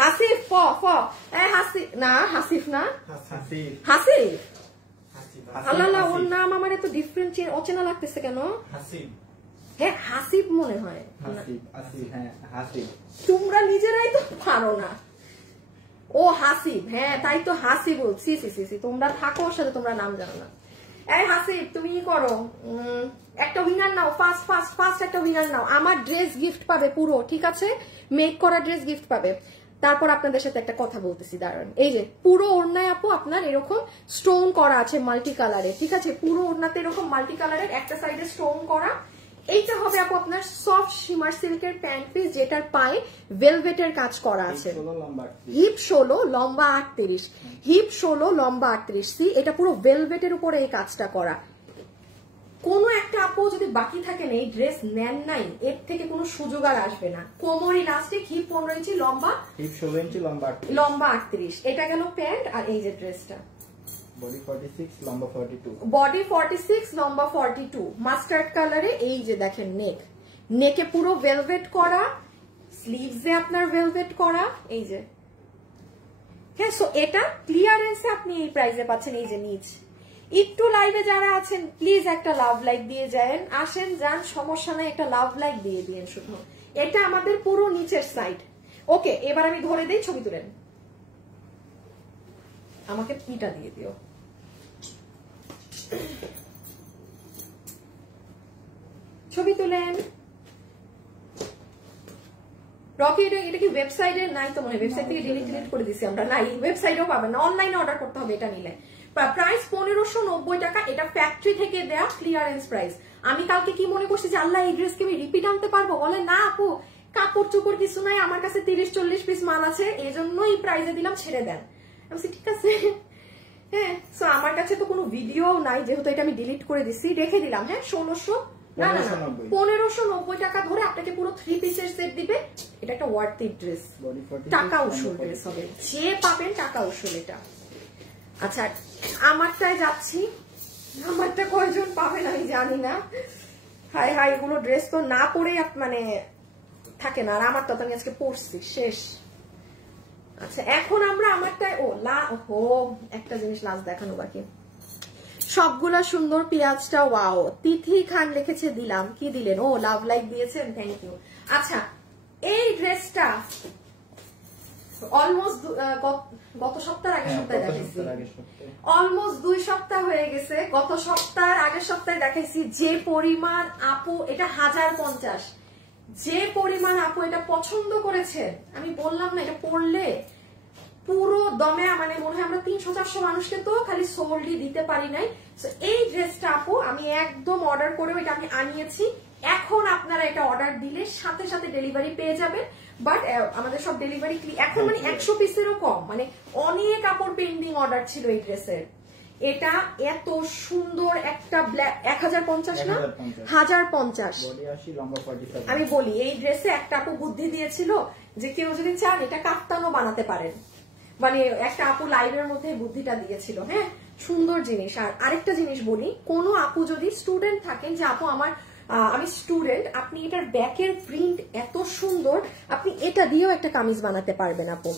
হাসিফ, হাসিফ না, হাসিফ না, হাসিফ। আল্লাহ, ওর নাম আমার এত ডিফারেন্ট, অচেনা লাগতেছে কেন? হ্যাঁ, হাসিব মনে হয়। তোমরা নিজেরাই তো পারো না। ও হাসিব, হ্যাঁ তাই তো, হাসিব বলছি। তোমরা থাকো ওর সাথে, তোমরা নাম জানো না। এই হাসিব, তুমি কি করো? একটা উইনার নাও, ফার্স্ট একটা উইনার নাও। আমার ড্রেস গিফট পাবে পুরো, ঠিক আছে? মেক করা ড্রেস গিফট পাবে। তারপর আপনাদের সাথে একটা কথা বলতেছি, দাঁড়ান। এই যে পুরো ওড়নায় আপু আপনার এরকম স্টোন করা আছে মাল্টি কালারে, ঠিক আছে? পুরো ওড়নাতে এরকম মাল্টি কালারের একটা সাইডে স্টোন করা। এইটা হবে আপু আপনার সফট শিমার সিল্কের প্যান্ট পিস, যেটার পায়ে ভেলভেটের কাজ করা আছে। হিপ 16, লম্বা 38, হিপ 16, লম্বা 38। সি, এটা পুরো ভেলভেটের উপরে এই কাজটা করা। কোনো একটা আপু যদি বাকি থাকেন, এই ড্রেস নেন নাই, এর থেকে কোনো সুযোগ আর আসবে না। কোমর ইলাস্টিক, হিপ 15 ইঞ্চি, লম্বা হিপ 16 ইঞ্চি, লম্বা 38। এটা গেল প্যান্ট। আর এই যে ড্রেসটা, বডি 46, লম্বা 42, বডি 46, লম্বা 42, মাস্টার্ড কালারে। এই যে দেখেন নেকে পুরো ভেলভেট করা, স্লিভসে আপনার ভেলভেট করা। এই যে, হ্যাঁ, সো এটা ক্লিয়ারেন্সে আপনি এই প্রাইসে পাচ্ছেন। এই যে নিচ, একটু লাইভে যারা আছেন প্লিজ একটা লাভ লাইক দিয়ে যান। আসেন যান, সমস্যা নাই, একটা লাভ লাইক দিয়ে দিন শুধু। এটা আমাদের পুরো নিচের সাইড। ওকে, এবার আমি ধরে দেই, ছবি তুলেন। আমাকে পিটা দিয়ে দিও। ছবি তুলেন। রকি, এটা কি ওয়েবসাইটে নাই তো মনে হয়? ওয়েবসাইট থেকে ডিলিট করে দিছি আমরা, নাই। ওয়েবসাইটেও পাবেন না, অনলাইনে অর্ডার করতে হবে এটা নিলে। প্রাইস 1590 টাকা। এটা ফ্যাক্টরি থেকে দেয়া ক্লিয়ারেন্স প্রাইস। আমি কালকে কি মনে করছি যে আল্লাহ, এই ড্রেসকে আমি রিপিট আনতে পারবো? বলে না আপু, কাপড় চোপড় কিছু নাই, আমার কাছে 30-40 পিস মাল আছে, এই জন্যই প্রাইজে দিলাম, ছেড়ে দেন। আমি ঠিক আছে। হ্যাঁ, সো আমার কাছে তো কোনো ভিডিও নাই, যেহেতু এটা আমি ডিলিট করে দিছি, রেখে দিলাম। হ্যাঁ, 1590 টাকা ধরে আপনাকে পুরো 3 পিসের সেট দিবে। এটা একটা ওয়ার্থি ড্রেস, টাকা উসুল ড্রেস হবে, যে পাবেন টাকা উসুল। এটা আচ্ছা আমারটাই যাচ্ছি, আমারটা কয়জন পাবেন আমি জানি না। হাই হাই, এগুলো ড্রেস তো না পরেই মানে থাকে না, আর আমারটা তো আমি আজকে পরছি শেষ। আচ্ছা এখন আমরা আমারটাই একটা জিনিস লাস্ট দেখানো বাকি। সবগুলা সুন্দর, পেঁয়াজটা ওয়াও। তিথি খান লিখেছে দিলাম, কি দিলেন? ও লাভ লাইক দিয়েছেন, থ্যাংক ইউ। আচ্ছা এই ড্রেসটা অলমোস্ট গত সপ্তাহের আগের সপ্তাহে দেখাইছি, অলমোস্ট 2 সপ্তাহ হয়ে গেছে। গত সপ্তাহের আগের সপ্তাহে দেখাইছি। যে পরিমাণ আপু, এটা 1050, যে পরিমাণ আপু এটা পছন্দ করেছে, আমি বললাম না এটা পরলে পুরো দমে মানে মনে হয় আমরা 300-400 মানুষকে তো খালি সোলডি দিতে পারি নাই। এই ড্রেসটা আপু আমি একদম অর্ডার করেও এটা আমি আনিয়েছি। এখন আপনারা এটা অর্ডার দিলে সাথে সাথে ডেলিভারি পেয়ে যাবেন। বাট আমাদের সব ডেলিভারি এখন মানে 100 পিসেরও কম, মানে অনেক কাপড় পেন্ডিং অর্ডার ছিল এই ড্রেসের। এটা এত সুন্দর একটা ব্ল্যাক, 1050 না 1050। আমি বলি এই ড্রেসে একটা আপু বুদ্ধি দিয়েছিল যে কেউ যদি চান এটা কাফতানও বানাতে পারেন, মানে একটা আপু লাইভের মধ্যে বুদ্ধিটা দিয়েছিল। হ্যাঁ সুন্দর জিনিস। আর আরেকটা জিনিস বলি, কোনো আপু যদি স্টুডেন্ট থাকেন যে আপু আমি স্টুডেন্ট, আপনি এটার ব্যাকের প্রিন্ট এত সুন্দর, আপনি এটা দিয়েও একটা কামিজ বানাতে পারবেন আপু।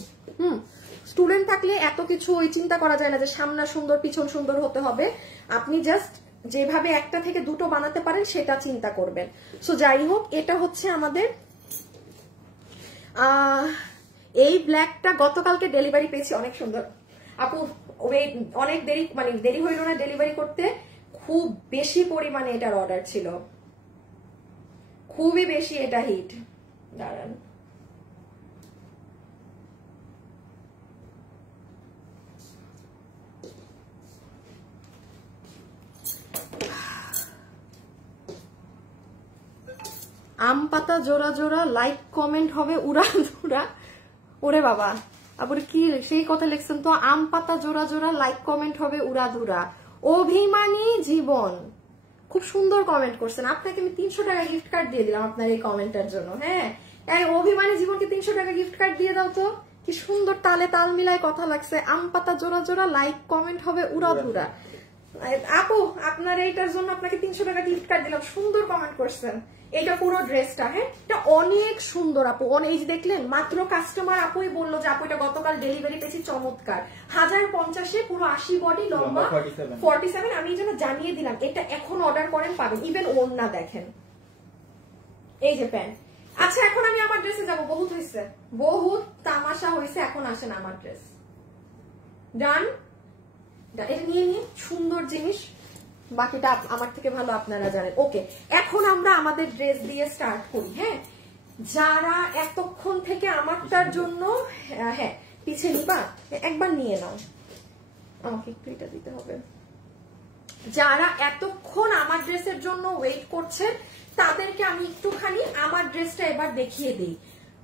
স্টুডেন্ট থাকলে এত কিছু ওই চিন্তা করা যায় না যে সামনা সুন্দর পিছন সুন্দর হতে হবে, আপনি জাস্ট যেভাবে একটা থেকে দুটো বানাতে পারেন সেটা চিন্তা করবেন। সো যাই হোক, এটা হচ্ছে আমাদের এই ব্ল্যাকটা গতকালকে ডেলিভারি পেয়েছি, অনেক সুন্দর আপু। অনেক দেরি হইল না ডেলিভারি করতে, খুব বেশি পরিমাণে এটার অর্ডার ছিল, খুবই বেশি এটা হিট। দাঁড়ান আম পাতা জোড়া জোড়া, লাইক কমেন্ট হবে উড়া ধুরা। ওরে বাবা আবার কি সেই কথা লিখছেন তো, আম পাতা জোড়া জোড়া, লাইক কমেন্ট হবে উড়া ধুরা। অভিমানী জীবন, খুব সুন্দর কমেন্ট করছেন, আপনাকে আমি 300 টাকা গিফট কার্ড দিয়ে দিলাম আপনার এই কমেন্টের জন্য। হ্যাঁ অভিমানী জীবনকে 300 টাকা গিফট কার্ড দিয়ে দাও তো, কি সুন্দর তালে তাল মিলায় কথা লাগছে। আম পাতা জোড়া জোড়া, লাইক কমেন্ট হবে উড়া ধুরা। আপু আপনার এইটার জন্য আপনাকে 300 টাকা গিফট কার্ড দিলাম, সুন্দর কমেন্ট করছেন। এটা পুরো ড্রেসটা, হ্যাঁ এটা অনেক সুন্দর আপু। এই যে দেখলেন মাত্র কাস্টমার আপুই বললো যে আপু এটা গতকাল ডেলিভারি পেয়েছি, চমৎকার। 1050-এ পুরো 80 বডি, লম্বা 47। আমি এই জন্য জানিয়ে দিলাম এটা এখন অর্ডার করেন পাবেন। ইভেন ওড়না দেখেন, এই যে প্যান্ট। আচ্ছা এখন আমি আমার ড্রেসে যাবো, বহুত হয়েছে, বহুত তামাশা হয়েছে, এখন আসেন আমার ড্রেস। ডান, এটা নিয়ে নিন, সুন্দর জিনিস, বাকিটা আমার থেকে ভালো আপনারা জানেন। ওকে এখন আমরা আমাদের ড্রেস দিয়ে স্টার্ট করি। হ্যাঁ যারা এতক্ষণ থেকে আমারটার জন্য, হ্যাঁ পিছিয়ে নিবা, একবার নিয়ে নাও, আমাকে একটু এটা দিতে হবে। যারা এতক্ষণ আমার ড্রেসের জন্য ওয়েট করছেন তাদেরকে আমি একটুখানি আমার ড্রেসটা এবার দেখিয়ে দিই।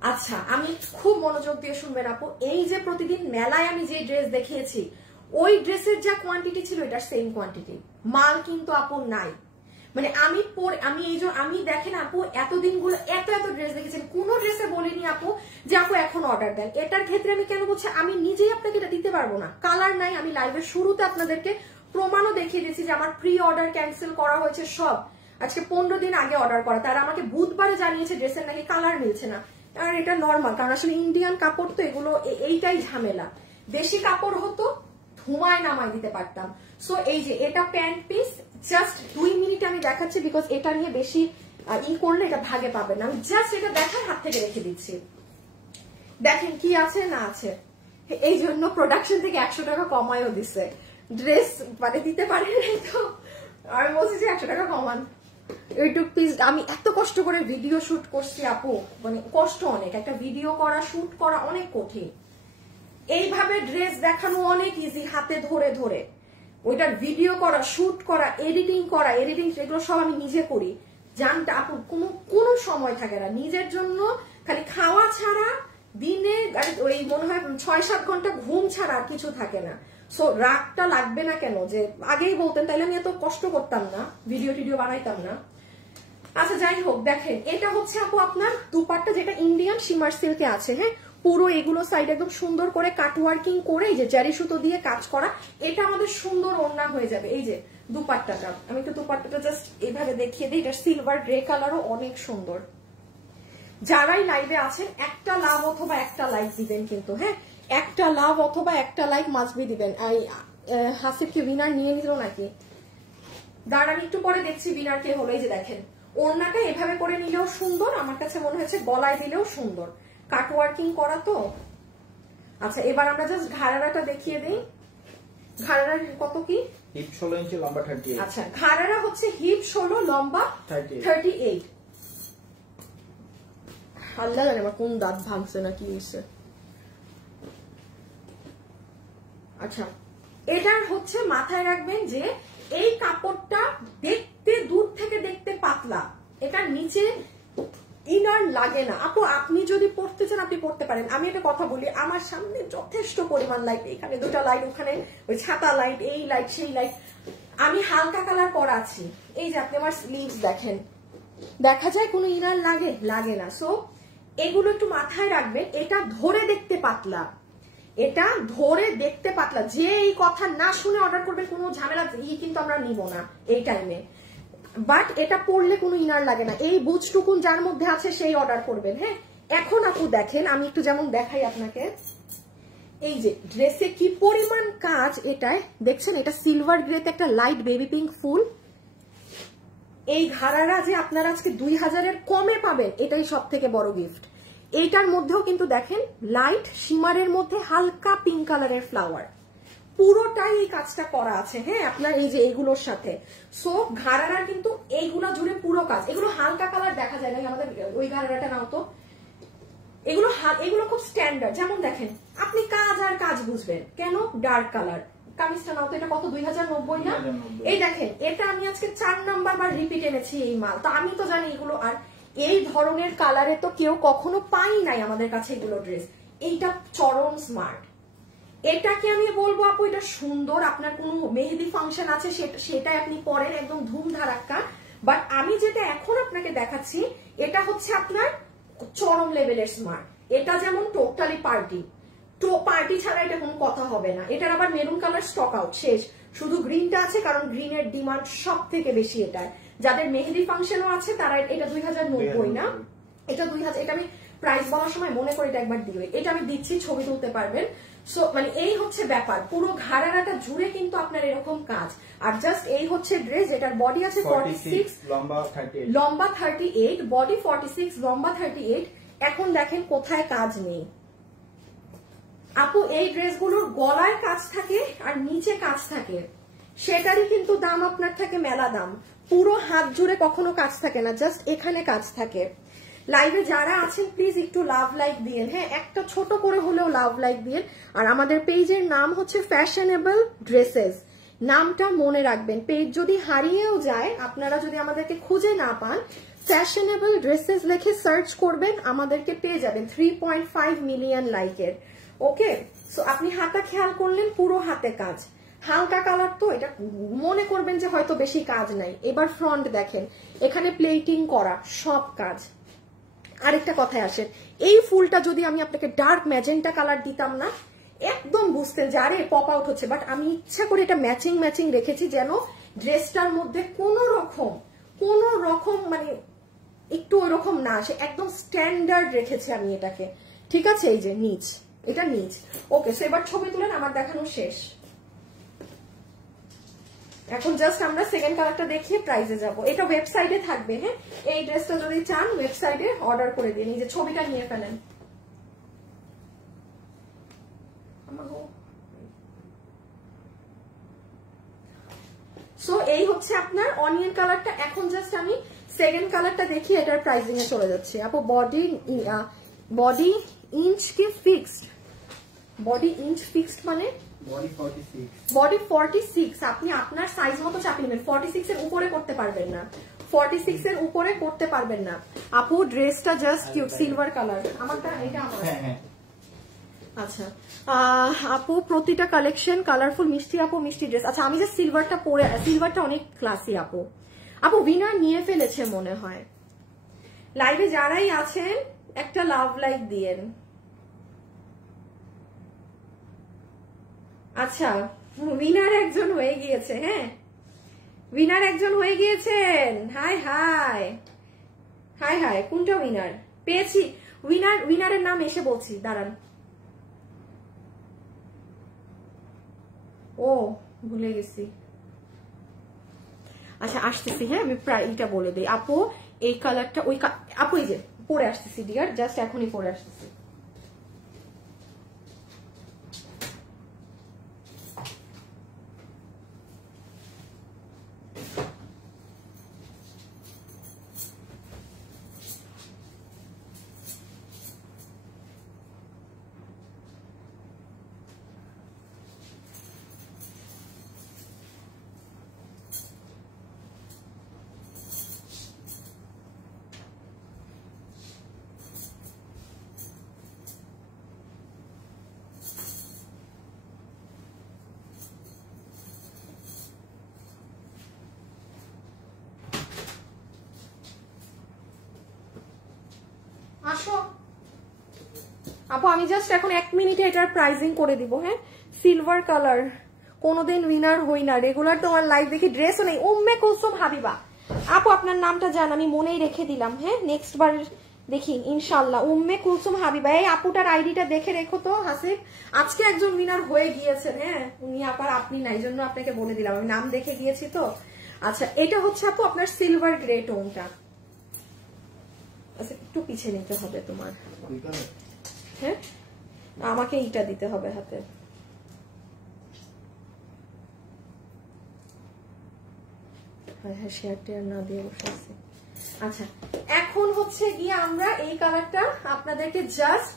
আচ্ছা আমি খুব মনোযোগ দিয়ে শুনবেন আপু। এই যে প্রতিদিন মেলায় আমি যে ড্রেস দেখিয়েছি, ওই ড্রেসের যা কোয়ান্টিটি ছিল এটার সেম কোয়ান্টিটি মাল কিন্তু আপু নাই। মানে আমি দেখেন আপু এতদিন গুলো এত ড্রেস দেখেছেন, কোন ড্রেসে বলিনি আপু যে আপু এখন অর্ডার দেন। এটার ক্ষেত্রে আমি কেন বলছি, আমি নিজেই আপনাকে এটা দিতে পারবো না, কালার নাই। আমি লাইভের শুরুতে আপনাদেরকে প্রমাণও দেখিয়ে দিয়েছি যে আমার প্রি অর্ডার ক্যান্সেল করা হয়েছে সব, আজকে 15 দিন আগে অর্ডার করা। তারা আমাকে বুধবারে জানিয়েছে ড্রেসের নাকি কালার মিলছে না। আর এটা নর্মাল, কারণ আসলে ইন্ডিয়ান কাপড় তো এগুলো, এইটাই ঝামেলা। দেশি কাপড় হতো ধুমায় নামাই দিতে পারতাম। সো এই যে এটা প্যান্ট পিস, জাস্ট 2 মিনিট আমি দেখাচ্ছি, বিকজ এটা নিয়ে বেশি করলে এটা ভাগে পাবেন না। আমি জাস্ট এটা দেখার হাত থেকে রেখে দিচ্ছি, দেখেন কি আছে না আছে। এই জন্য প্রোডাকশন থেকে 100 টাকা কমায়ও দিচ্ছে, ড্রেস মানে দিতে পারি তো আমি বলছি যে 100 টাকা কমান। ইউটিউব প্লিজ, আমি এত কষ্ট করে ভিডিও শুট করছি আপু, মানে কষ্ট অনেক, একটা ভিডিও করা শুট করা অনেক কঠিন। এইভাবে ড্রেস দেখানো অনেক ইজি, হাতে ধরে ধরে ওইটার ভিডিও করা, শুট করা, এডিটিং এগুলো সব আমি নিজে করি। জানতে আপু কোনো সময় থাকে না নিজের জন্য, খালি খাওয়া ছাড়া দিনে ওই মনে হয় 6-7 ঘন্টা ঘুম ছাড়া আর কিছু থাকে না। সো রাগটা লাগবে না কেন, যে আগেই বলতেন তাইলে আমি এত কষ্ট করতাম না, ভিডিও বানাইতাম না। আচ্ছা যাই হোক, দেখেন এটা হচ্ছে আপু আপনার দুপাট্টা, যেটা ইন্ডিয়ান শিমার সিল্কে আছে। হ্যাঁ পুরো এগুলো সাইড একদম সুন্দর করে কাটওয়ার্কিং করে এই যে জারি সুতো দিয়ে কাজ করা, এটা আমাদের সুন্দর ওড়না হয়ে যাবে। এই যে দুপাট্টাটা, আমি একটু দুপাট্টাটা জাস্ট এইভাবে দেখিয়ে দিই, এটা সিলভার গ্রে কালারও অনেক সুন্দর। যারাই লাইভে আছেন একটা লাভ অথবা একটা লাইক দিবেন কিন্তু, হ্যাঁ একটা লাভ অথবা একটা লাইক মাসবি দিবেন। হাসিব কি উইনার নিয়ে নিল নাকি? দাঁড়ান একটু পরে দেখছি উইনার কে হলো। এই যে দেখেন ওড়নাটা এভাবে করে নিলেও সুন্দর, আমার কাছে মনে হচ্ছে গলায় দিলেও সুন্দর, কাটওয়ার্কিং করা তো। আচ্ছা এবার আমরা জাস্ট ঘাড়ারাটা দেখিয়ে দিই। ঘাড়ারা কত কি? হিপ 16 ইঞ্চি, লম্বা 38। আচ্ছা ঘাড়ারা হচ্ছে হিপ 16, লম্বা 38। আল্লাহ জানে আমার কোন দাঁত ভাঙছে না কি হয়েছে। আচ্ছা এটার হচ্ছে মাথায় রাখবেন যে এই কাপড়টা দেখতে দূর থেকে দেখতে পাতলা, এটার নিচে ইনার লাগে না। আপু আপনি যদি পড়তে চান আপনি পড়তে পারেন। আমি একটা কথা বলি, আমার সামনে যথেষ্ট পরিমাণ লাইট, এখানে দুটা লাইট, ওখানে ওই ছাতা লাইট, এই লাইট সেই লাইট, আমি হালকা কালার পরা আছি। এই যে আপনি আমার স্লিভস দেখেন, দেখা যায় কোনো ইনার লাগে না। সো এগুলো একটু মাথায় রাখবেন। এটা ধরে দেখতে পাতলা, এটা ধরে দেখতে পাতলা। যে এই কথা না শুনে অর্ডার করবেন কোনো ঝামেলা কিন্তু আমরা নিব না এই টাইমে। বাট এটা পরলে কোনো ইনার লাগে না। এই বুঝটুকুন যার মধ্যে আছে সেই অর্ডার করবেন। হ্যাঁ এখন আপু দেখেন, আমি একটু যেমন দেখাই আপনাকে, এই যে ড্রেসে কি পরিমাণ কাজ এটায় দেখছেন। এটা সিলভার গ্রেতে একটা লাইট বেবি পিঙ্ক ফুল। এই ঘাড়ারা যে আপনারা আজকে 2000-এর কমে পাবেন, এটাই সব থেকে বড় গিফট। এইটার মধ্যেও কিন্তু দেখেন লাইট শিমারের মধ্যে হালকা পিঙ্ক কালারের ফ্লাওয়ার, পুরোটাই এই কাজটা করা আছে। হ্যাঁ আপনার এই যে এইগুলোর সাথে, সো ঘাড়ারার কিন্তু এইগুলা জুড়ে পুরো কাজ। এগুলো হালকা কালার দেখা যায় না, আমাদের ওই ঘাড়ারাটা নাও তো। এগুলো খুব স্ট্যান্ডার্ড। যেমন দেখেন আপনি কাজ আর কাজ বুঝবেন কেন, ডার্ক কালার কামিজটা নাও তো। এটা কত? 2090 না? এই দেখেন এটা আমি আজকে 4 নাম্বার বার রিপিট এনেছি এই মাল। তো আমি তো জানি এগুলো, আর এই ধরনের কালারে তো কেউ কখনো পাই নাই আমাদের কাছে এগুলো ড্রেস। এইটা চরম স্মার্ট। এটাকে আমি বলবো আপু এটা সুন্দর, আপনার কোনো মেহেদি ফাংশন আছে সেটাই আপনি পরেন একদম ধুমধারাক্কা। বাট আমি যেটা এখন আপনাকে দেখাচ্ছি এটা হচ্ছে আপনার চরম লেভেলের স্মার্ট। এটা যেমন টোটালি পার্টি, তো পার্টি ছাড়া এটা কোনো কথা হবে না। এটার আবার মেরুন কালার স্টক আউট শেষ, শুধু গ্রিনটা আছে, কারণ গ্রিনের ডিমান্ড সব থেকে বেশি এটার। যাদের মেহেদি ফাংশনও আছে তারা, এটা 2090 না, এটা 2000। এটা আমি প্রাইস বলার সময় মনে করে এটা একবার দিবে, এটা আমি দিচ্ছি, ছবি তুলতে পারবেন। সো মানে এই হচ্ছে ব্যাপার, পুরো ঘাড়ারাটা জুড়ে কিন্তু আপনার এরকম কাজ। আর জাস্ট এই হচ্ছে ড্রেস, এটার বডি আছে 46, লম্বা 38, বডি 46, লম্বা 38। এখন দেখেন কোথায় কাজ নেই আপু, এই ড্রেসগুলোর গলায় কাজ থাকে আর নিচে কাজ থাকে, সেটারই কিন্তু দাম আপনার থাকে মেলা দাম। পুরো হাত জুড়ে কখনো কাজ থাকে না, জাস্ট এখানে কাজ থাকে। লাইভে যারা আছেন প্লিজ একটু লাভ লাইক দিয়েন। হ্যাঁ একটা ছোট করে হলেও লাভ লাইক দিয়েন। আর আমাদের পেজের নাম হচ্ছে ফ্যাশনেবল ড্রেসেস, নামটা মনে রাখবেন। পেজ যদি হারিয়েও যায়, আপনারা যদি আমাদেরকে খুঁজে না পান, ফ্যাশনেবল ড্রেসেস লিখে সার্চ করবেন, আমাদেরকে পেয়ে যাবেন 3.5 মিলিয়ন লাইকের। ওকে, সো আপনি হাতা খেয়াল করলেন, পুরো হাতে কাজ, হালকা কালার তো এটা মনে করবেন যে হয়তো বেশি কাজ নাই। এবার ফ্রন্ট দেখেন, এখানে প্লেটিং করা সব কাজ। আরেকটা কথায় আসেন, এই ফুলটা যদি আমি আপনাকে ডার্ক ম্যাজেন্টা কালার দিতাম না, একদম বুঝতেন যে আরে পপ আউট হচ্ছে। বাট আমি ইচ্ছা করে এটা ম্যাচিং ম্যাচিং রেখেছি যেন ড্রেসটার মধ্যে কোন রকম মানে একটু ওই রকম না আসে, একদম স্ট্যান্ডার্ড রেখেছি আমি এটাকে। ঠিক আছে, এই যে নিচ, এটা নিচ। ওকে, সো এবার ছবি তুলেন, আমার দেখানো শেষ। এখন জাস্ট আমরা সেকেন্ড কালারটা দেখিয়ে প্রাইসে যাব। এটা ওয়েবসাইটে থাকবে। হ্যাঁ এই ড্রেসটা যদি চান ওয়েবসাইটে অর্ডার করে দিন, এই যে ছবিটা নিয়ে ফেলেন। সো এই হচ্ছে আপনার অনিয়ন কালারটা। এখন জাস্ট আমি সেকেন্ড কালারটা দেখিয়ে এটার প্রাইসিং এ চলে যাচ্ছি। আপু বডি ইঞ্চ কি ফিক্সড? বডি ইঞ্চ ফিক্সড মানে বডি 46। আপনি আপনার সাইজ মতো চাপিয়ে নেবেন, 46 এর উপরে করতে পারবেন না, 46 এর উপরে করতে পারবেন না। আপু ড্রেসটা জাস্ট কিউট, সিলভার কালার। আমারটা এটা আমার। আচ্ছা আপু প্রতিটা কালেকশন কালারফুল, মিষ্টি আপু মিষ্টি ড্রেস। আচ্ছা আমি যে সিলভারটা পরে, সিলভারটা অনেক ক্লাসি আপু। আপু উইনার নিয়ে ফেলেছে মনে হয়। লাইভে যারাই আছেন একটা লাভ লাইক দিয়েন। আচ্ছা, উইনার একজন হয়ে গিয়েছে। হ্যাঁ, উইনার একজন হয়ে গিয়েছেন। হাই হাই হাই হাই, কোনটা উইনার পেয়েছি? উইনারের নাম এসে বলছি, দাঁড়ান। ও ভুলে গেছি। আচ্ছা আসতেছি, হ্যাঁ আমি প্রাইসটা বলে দিই। আপু এই কালারটা, ওই আপু এই যে পরে আসতেছি ডিয়ার, জাস্ট এখনই পরে আসতেছি। আসো আপু, আমি জাস্ট এখন 1 মিনিটে এটার প্রাইজিং করে দিব। হ্যাঁ, সিলভার কালার, কোনোদিন উইনার হই না, রেগুলার তোমার লাইভ দেখি, ড্রেসও নেই। উম্মে কুলসুম হাবিবা আপু, আপনার নামটা জান, আমি মনেই রেখে দিলাম। হ্যাঁ, নেক্সট বার দেখি ইনশাল্লাহ। উম্মে কুলসুম হাবিবা, এই আপুটার আইডিটা দেখে রেখো তো হাসিব। আজকে একজন উইনার হয়ে গিয়েছেন। হ্যাঁ, উনি আবার আপনি নাই, জন্য আপনাকে বলে দিলাম, আমি নাম দেখে গিয়েছি তো। আচ্ছা, এটা হচ্ছে আপু আপনার সিলভার গ্রে টোনটা। আচ্ছা, একটু পিছিয়ে নিতে হবে তোমার। হ্যাঁ, আমাকে এইটা দিতে হবে হাতে। হ্যাঁ, শেয়ার টেয়ার না দিয়ে বসে আছে। আচ্ছা, এখন হচ্ছে গিয়ে আমরা এই কালারটা আপনাদেরকে জাস্ট,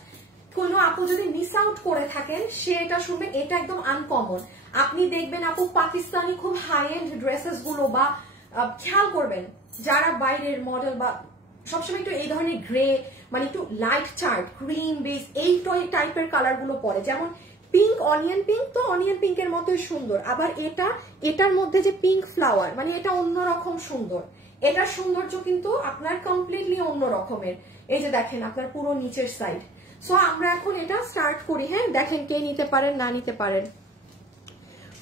কোনো আপু যদি মিস আউট করে থাকেন সে এটা শুনবেন, এটা একদম আনকমন। আপনি দেখবেন আপু পাকিস্তানি খুব হাই এন্ড ড্রেসেস গুলো, বা খেয়াল করবেন যারা বাইরের মডেল বা সবসময় একটু এই ধরনের গ্রে, মানে একটু লাইট চার্ট, ক্রিম বেস, এই টাইপের কালার গুলো পরে, যেমন পিঙ্ক, অনিয়ন পিঙ্ক, তো অনিয়ন পিঙ্কের মতোই সুন্দর। আবার এটার মধ্যে যে পিঙ্ক ফ্লাওয়ার, মানে এটা অন্যরকম সুন্দর। এটার সৌন্দর্য কিন্তু আপনার কমপ্লিটলি অন্য রকমের। এই যে দেখেন আপনার পুরো নিচের সাইড। সো আমরা এখন এটা স্টার্ট করি। হ্যাঁ, দেখেন কে নিতে পারেন না নিতে পারেন।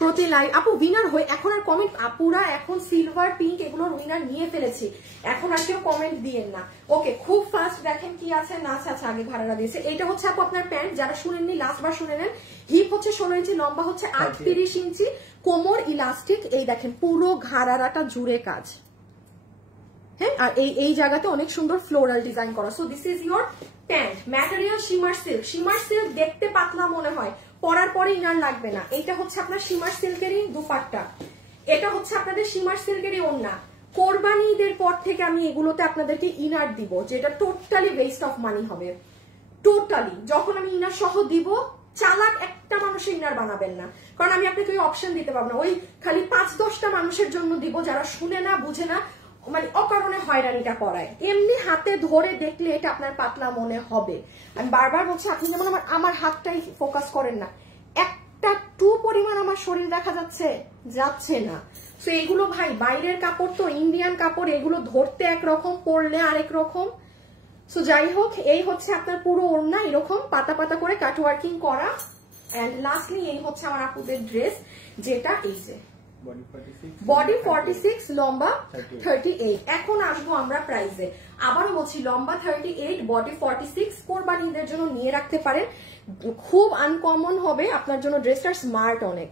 প্রতি লাইভ আপু উইনার হয়ে, এখন আর কমেন্ট, আপুরা এখন সিলভার পিঙ্ক এগুলোর উইনার নিয়ে ফেলেছি, এখন আর কেউ কমেন্ট দিয়েন না। ওকে, খুব ফাস্ট দেখেন কি আছে না আছে। আচ্ছা, আগে ঘাড়ারা দিয়েছে। এটা হচ্ছে আপু আপনার প্যান্ট, যারা শুনেননি লাস্ট বার শুনে নেন। হিপ হচ্ছে 16 ইঞ্চি, লম্বা হচ্ছে 38 ইঞ্চি, কোমর ইলাস্টিক, এই দেখেন পুরো ঘাড়ারাটা জুড়ে কাজ। হ্যাঁ, আর এই জায়গাতে অনেক সুন্দর ফ্লোরাল ডিজাইন করা। So this is your pant. Material shimmer silk. Shimmer silk দেখতে পাতলা মনে হয়, পরার পরে ইনার লাগবে না। এইটা হচ্ছে আপনার শিমার সিল্কেরই দুপাট্টা, এটা হচ্ছে আপনাদের শিমার সিল্কেরই ওড়না। কোরবানি ঈদের পর থেকে আমি এগুলোতে আপনাদেরকে ইনার দিব, যেটা টোটালি ওয়েস্ট অফ মানি হবে। টোটালি যখন আমি ইনার সহ দিব, চালাক একটা মানুষের ইনার বানাবেন না, কারণ আমি আপনাকে ওই অপশন দিতে পারবো না। ওই খালি 5-10টা মানুষের জন্য দিব যারা শুনে না বুঝে না, মানে অকারণে হয়রানিটা করায়। এমনি হাতে ধরে দেখলে এটা আপনার পাতলা মনে হবে। আমি বারবার বলছি, আপনি যেমন আমার হাতটাই ফোকাস করেন না, একটা টু পরিমাণ আমার শরীর দেখা যাচ্ছে না। তো এগুলো ভাই বাইরের কাপড়, তো ইন্ডিয়ান কাপড়, এগুলো ধরতে একরকম, পরলে আরেক রকম। সো যাই হোক, এই হচ্ছে আপনার পুরো ওড়না এরকম পাতা পাতা করে কাটওয়ার্কিং করা। এন্ড লাস্টলি এই হচ্ছে আমার আপুদের ড্রেস, যেটা এই যে বডি 46, লম্বা 38। এখন আসবো আমরা প্রাইসে। আবারও বলছি, লম্বা 38, বডি 46, কোরবানিদের জন্য নিয়ে রাখতে পারেন। খুব আনকমন হবে আপনার জন্য ড্রেসটা, স্মার্ট, অনেক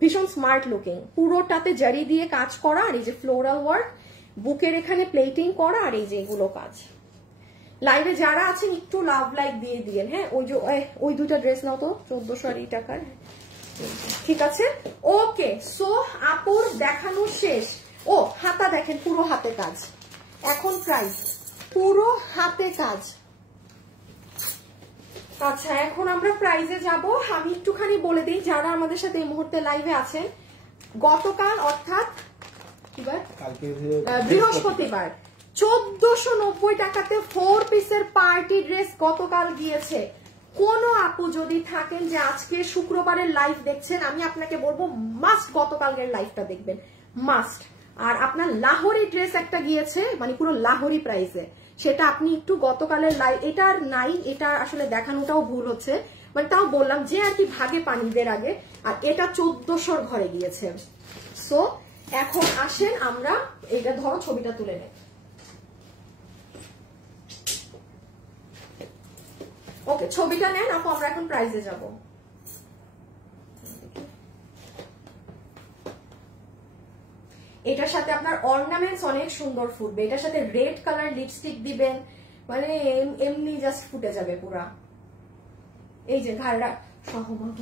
ভীষণ স্মার্ট লুকিং। পুরোটাতে জারি দিয়ে কাজ করা, আর এই যে ফ্লোরাল ওয়ার্ক, বুকের এখানে প্লেটিং করা, আর এই যে এগুলো কাজ। লাইভে যারা আছেন একটু লাভ লাইক দিয়ে দিয়েন। হ্যাঁ, ওই দুটা ড্রেস নাও তো, 1400 টাকার। ঠিক আছে, ওকে। সো আপুর দেখানো শেষ। ও হাতা দেখেন, পুরো হাতে কাজ। এখন প্রাইস, পুরো হাতে কাজ। আচ্ছা, এখন আমরা প্রাইজে যাব। আমি একটুখানি বলে দিই যারা আমাদের সাথে এই মুহূর্তে লাইভে আছেন, গতকাল অর্থাৎ বৃহস্পতিবার 1490 টাকাতে 4 পিসের পার্টি ড্রেস গতকাল গিয়েছে। কোন আপু যদি থাকেন যে আজকে শুক্রবারের লাইভ দেখছেন, আমি আপনাকে বলবো মাস্ট গতকালের লাইভটা দেখবেন, মাস্ট। আর আপনার লাহোরি ড্রেস একটা গিয়েছে, মানে পুরো লাহোরি প্রাইসে, সেটা আপনি একটু গতকালের লাইভ, এটা আর নাই, এটা আসলে দেখানোটাও ভুল হচ্ছে। মানে তাও বললাম যে আর কি ভাগে পানিদের আগে, আর এটা 1400 ঘরে গিয়েছে। সো এখন আসেন আমরা এটা ধরো ছবিটা তুলে নেই। ওকে ছবিটা নেন আপু, আমরা এখন প্রাইজে যাব। এটার সাথে আপনার অর্নামেন্টস অনেক সুন্দর ফুটবে, এটার সাথে রেড কালার লিপস্টিক দিবেন, মানে এমনি জাস্ট ফুটে যাবে পুরা। এই যে ঘাড়া সহমত।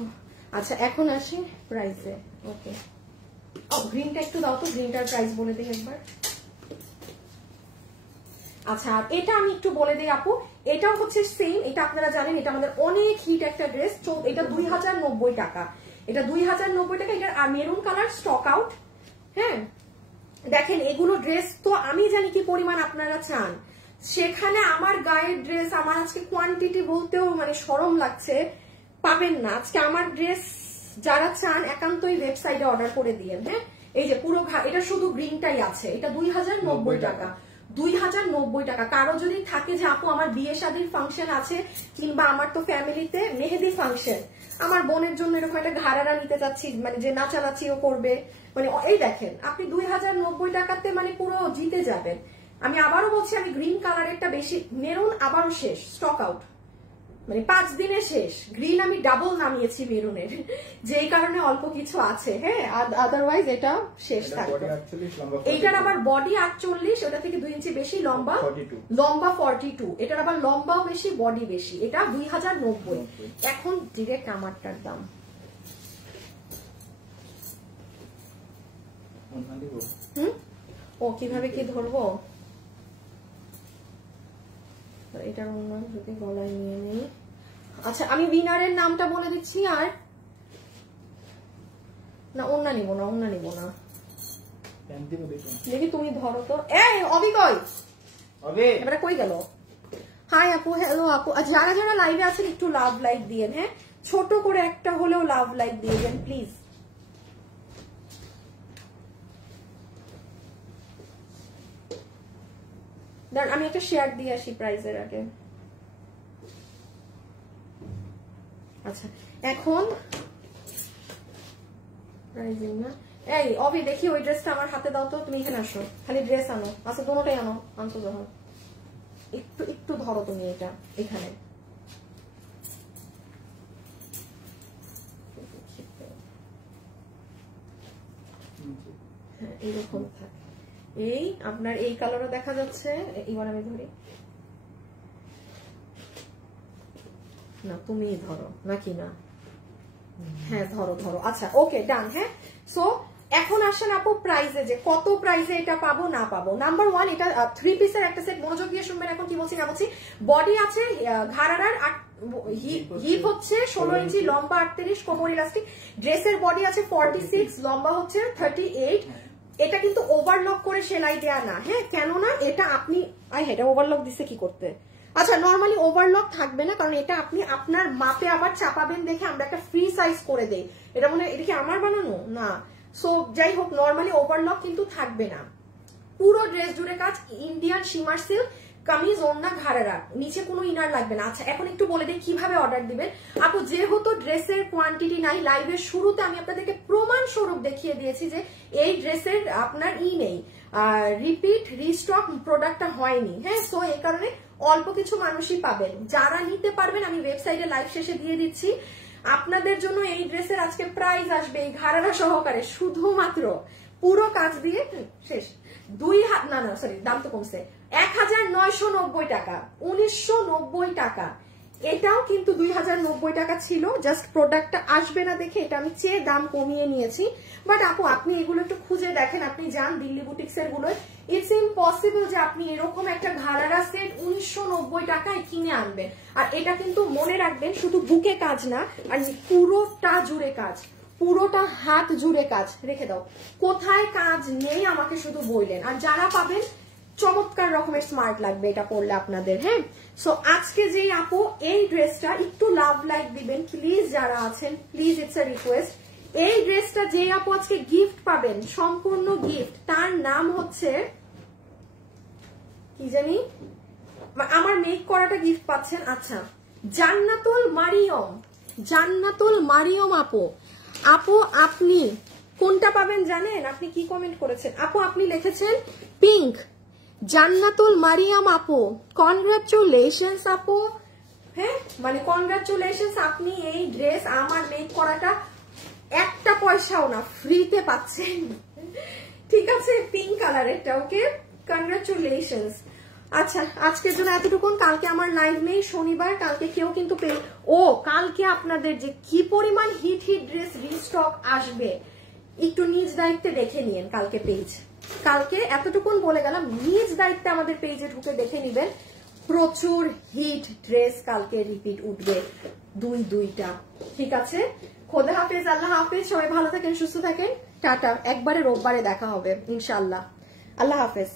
আচ্ছা এখন আসি প্রাইসে। ওকে গ্রিনটা একটু দাও তো, গ্রিনটার প্রাইস বলে দিই একবার। আচ্ছা এটা আমি একটু বলে দিই আপু, এটাও হচ্ছে সেম, এটা আপনারা জানেন এটা আমাদের অনেক হিট একটা ড্রেস। এটা 2090 টাকা, এটা 2090 টাকা। এটার মেরুন কালার স্টক আউট। হ্যাঁ দেখেন এগুলো ড্রেস তো আমি জানি কি পরিমাণ আপনারা চান, সেখানে আমার গায়ের ড্রেস আমার আজকে কোয়ান্টিটি বলতেও মানে শরম লাগছে, পাবেন না আজকে আমার ড্রেস। যারা চান একান্তই ওয়েবসাইটে অর্ডার করে দিয়েন। হ্যাঁ এই যে পুরো এটা শুধু গ্রিনটাই আছে, এটা 2090 টাকা, 2090 টাকা। কারো যদি থাকে যে আপু আমার বিয়ে শাদীর ফাংশন আছে, কিংবা আমার তো ফ্যামিলিতে মেহেদি ফাংশন, আমার বোনের জন্য এরকম একটা ঘাড়ারা নিতে চাচ্ছি, মানে যে নাচানাচিও করবে, মানে এই দেখেন আপনি 2090 টাকাতে মানে পুরো জিতে যাবেন। আমি আবারও বলছি, আমি গ্রিন কালারেরটা বেশি, মেরুন আবারও শেষ, স্টক আউট, মানে 5 দিনে শেষ। গ্রিন আমি ডাবল নামিয়েছি মেরুনের, যেই কারণে অল্প কিছু আছে। হ্যাঁ আদারওয়াইজ এটা শেষ থাকবে। এইটার আবার বডি 48, ওটা থেকে 2 ইঞ্চি বেশি লম্বা, লম্বা 42, এটার আবার লম্বাও বেশি বডি বেশি। এটা 2090। এখন ডিরেক্ট আমারটার দাম ও কিভাবে কি ধরবো, এটার অন্য যদি গলায় নিয়ে নেই। আচ্ছা আমি উইনারের নামটা বলে দিচ্ছি, আর না ওন্না নিব না, ওন্না নিব না, দেখি তুমি ধরো তো। এই অবি কই, এবারে কই গেল? হাই আপু, হ্যালো আপু। যারা যারা লাইভে আছেন একটু লাভ লাইক দিয়েন। হ্যাঁ ছোট করে একটা হলেও লাভ লাইক দিয়ে দেন প্লিজ। দাঁড়ান আমি একটা শেয়ার দিয়ে আসি প্রাইজের আগে। আচ্ছা এখন প্রাইজিং না, এই অবি দেখি ওই ড্রেসটা আমার হাতে দাও তো, তুমি এখানে আসো, খালি ড্রেস আনো। আচ্ছা দুটোটাই আনো, আনতো যখন একটু একটু ধরো তুমি এটা এখানে। হ্যাঁ এরকম থাকে, এই আপনার এই কালারও দেখা যাচ্ছে। এবার আমি ধরি না, তুমি ধরো নাকি না? হ্যাঁ ধরো ধরো। আচ্ছা ওকে ডান। হ্যাঁ সো এখন আসেন আপু প্রাইজে, যে কত প্রাইজে এটা পাবো না পাবো। নাম্বার 1 এটা 3 পিসের একটা সেট। মনোযোগ দিয়ে শুনবেন এখন কি বলছি না বলছি। বডি আছে ঘাড়ার, হিপ হচ্ছে 16 ইঞ্চি, লম্বা 38, কোমর ইলাস্টিক। ড্রেসের বডি আছে 46, লম্বা হচ্ছে 38। এটা কিন্তু ওভারলক করে সেলাই দেয়া না। হ্যাঁ কেননা এটা আপনি এটা ওভারলক দিছে কি করতে। আচ্ছা নরমালি ওভারলক থাকবে না, কারণ এটা আপনি আপনার মাপে আবার চাপাবেন দেখে আমরা একটা ফ্রি সাইজ করে দেই। এটা মনে এটা কি আমার বানানো না। সো যাই হোক নরমালি ওভারলক কিন্তু থাকবে না। পুরো ড্রেস জুড়ে কাজ, ইন্ডিয়ান শিমার সিল্ক, কামিজ ওড়না ঘাড়েরা, নিচে কোনো ইনার লাগবে না। আচ্ছা এখন একটু বলে দিই কিভাবে অর্ডার দিবেন আপু। যেহেতু ড্রেসের কোয়ান্টিটি নাই, লাইভের শুরুতে আমি আপনাদেরকে প্রমাণ স্বরূপ দেখিয়ে দিয়েছি যে এই ড্রেসের আপনার নেই, রিপিট রিস্টক প্রোডাক্টটা হয়নি। হ্যাঁ সো এই কারণে অল্প কিছু মানুষই পাবেন। যারা নিতে পারবেন আমি ওয়েবসাইটে লাইভ শেষে দিয়ে দিচ্ছি আপনাদের জন্য। এই ড্রেসের আজকে প্রাইস আসবে এই ঘাড়েরা সহকারে শুধুমাত্র পুরো কাজ দিয়ে শেষ 2 না সরি দাম তো কমছে, 1990 টাকা, 1990 টাকা। এটাও কিন্তু 2090 টাকা ছিল, জাস্ট প্রোডাক্টটা আসবে না দেখে এটা আমি চেয়ে দাম কমিয়ে নিয়েছি। বাট আপু আপনি এগুলো একটু খুঁজে দেখেন, আপনি যান দিল্লি বুটিক্সের গুলোয়, ইটস ইম্পসিবল যে আপনি এরকম একটা ঘাড়ারা সেট 1990 টাকায় কিনে আনবেন। আর এটা কিন্তু মনে রাখবেন শুধু বুকে কাজ না, আর পুরোটা জুড়ে কাজ, পুরোটা হাত জুড়ে কাজ। রেখে দাও, কোথায় কাজ নেই আমাকে শুধু বললেন। আর যারা পাবেন চমৎকার রকমের স্মার্ট লাগবে এটা পরলে আপনাদের। হ্যাঁ সো আজকে যে আপু এই ড্রেসটা একটু লাভ লাইক দিবেন প্লিজ, যারা আছেন প্লিজ, ইটস আ রিকোয়েস্ট। এই ড্রেসটা যে আপু আজকে গিফট পাবেন, সম্পূর্ণ গিফট, তার নাম হচ্ছে কি জানি, আমার মেক করাটা গিফট পাচ্ছেন। আচ্ছা জান্নাতুল মারিয়ম, জান্নাতুল মারিয়ম আপু, আপু আপনি কোনটা পাবেন জানেন? আপনি কি কমেন্ট করেছেন আপু? আপনি লিখেছেন পিঙ্ক। জান্নাতুল মারিয়াম আপু, কনগ্রাচুলেশনস আপু। হ্যাঁ মানে কনগ্রাচুলেশনস, আপনি এই ড্রেস আমার মেক করাটা একটা পয়সাও না, ফ্রিতে পাচ্ছেন। ঠিক আছে, পিঙ্ক কালারেরটা। ওকে, কনগ্রাচুলেশনস। আচ্ছা, আজকের জন্য এতটুকুন। কালকে আমার লাইভ নেই, শনিবার। কালকে কেউ কিন্তু কালকে আপনাদের যে কি পরিমাণ হিট ড্রেস রিস্টক আসবে একটু নিজ দায়িত্বে দেখে নিয়েন কালকে পেজ। কালকে এতটুকুন বলে গেলাম, নিজ দায়িত্বে আমাদের পেজে ঢুকে দেখে নিবেন, প্রচুর হিট ড্রেস কালকে রিপিট উঠবে, দুইটা। ঠিক আছে, খোদা হাফেজ, আল্লাহ হাফেজ, সবাই ভালো থাকেন, সুস্থ থাকেন, টাটা। একবারে রোববারে দেখা হবে ইনশাআল্লাহ, আল্লাহ হাফেজ।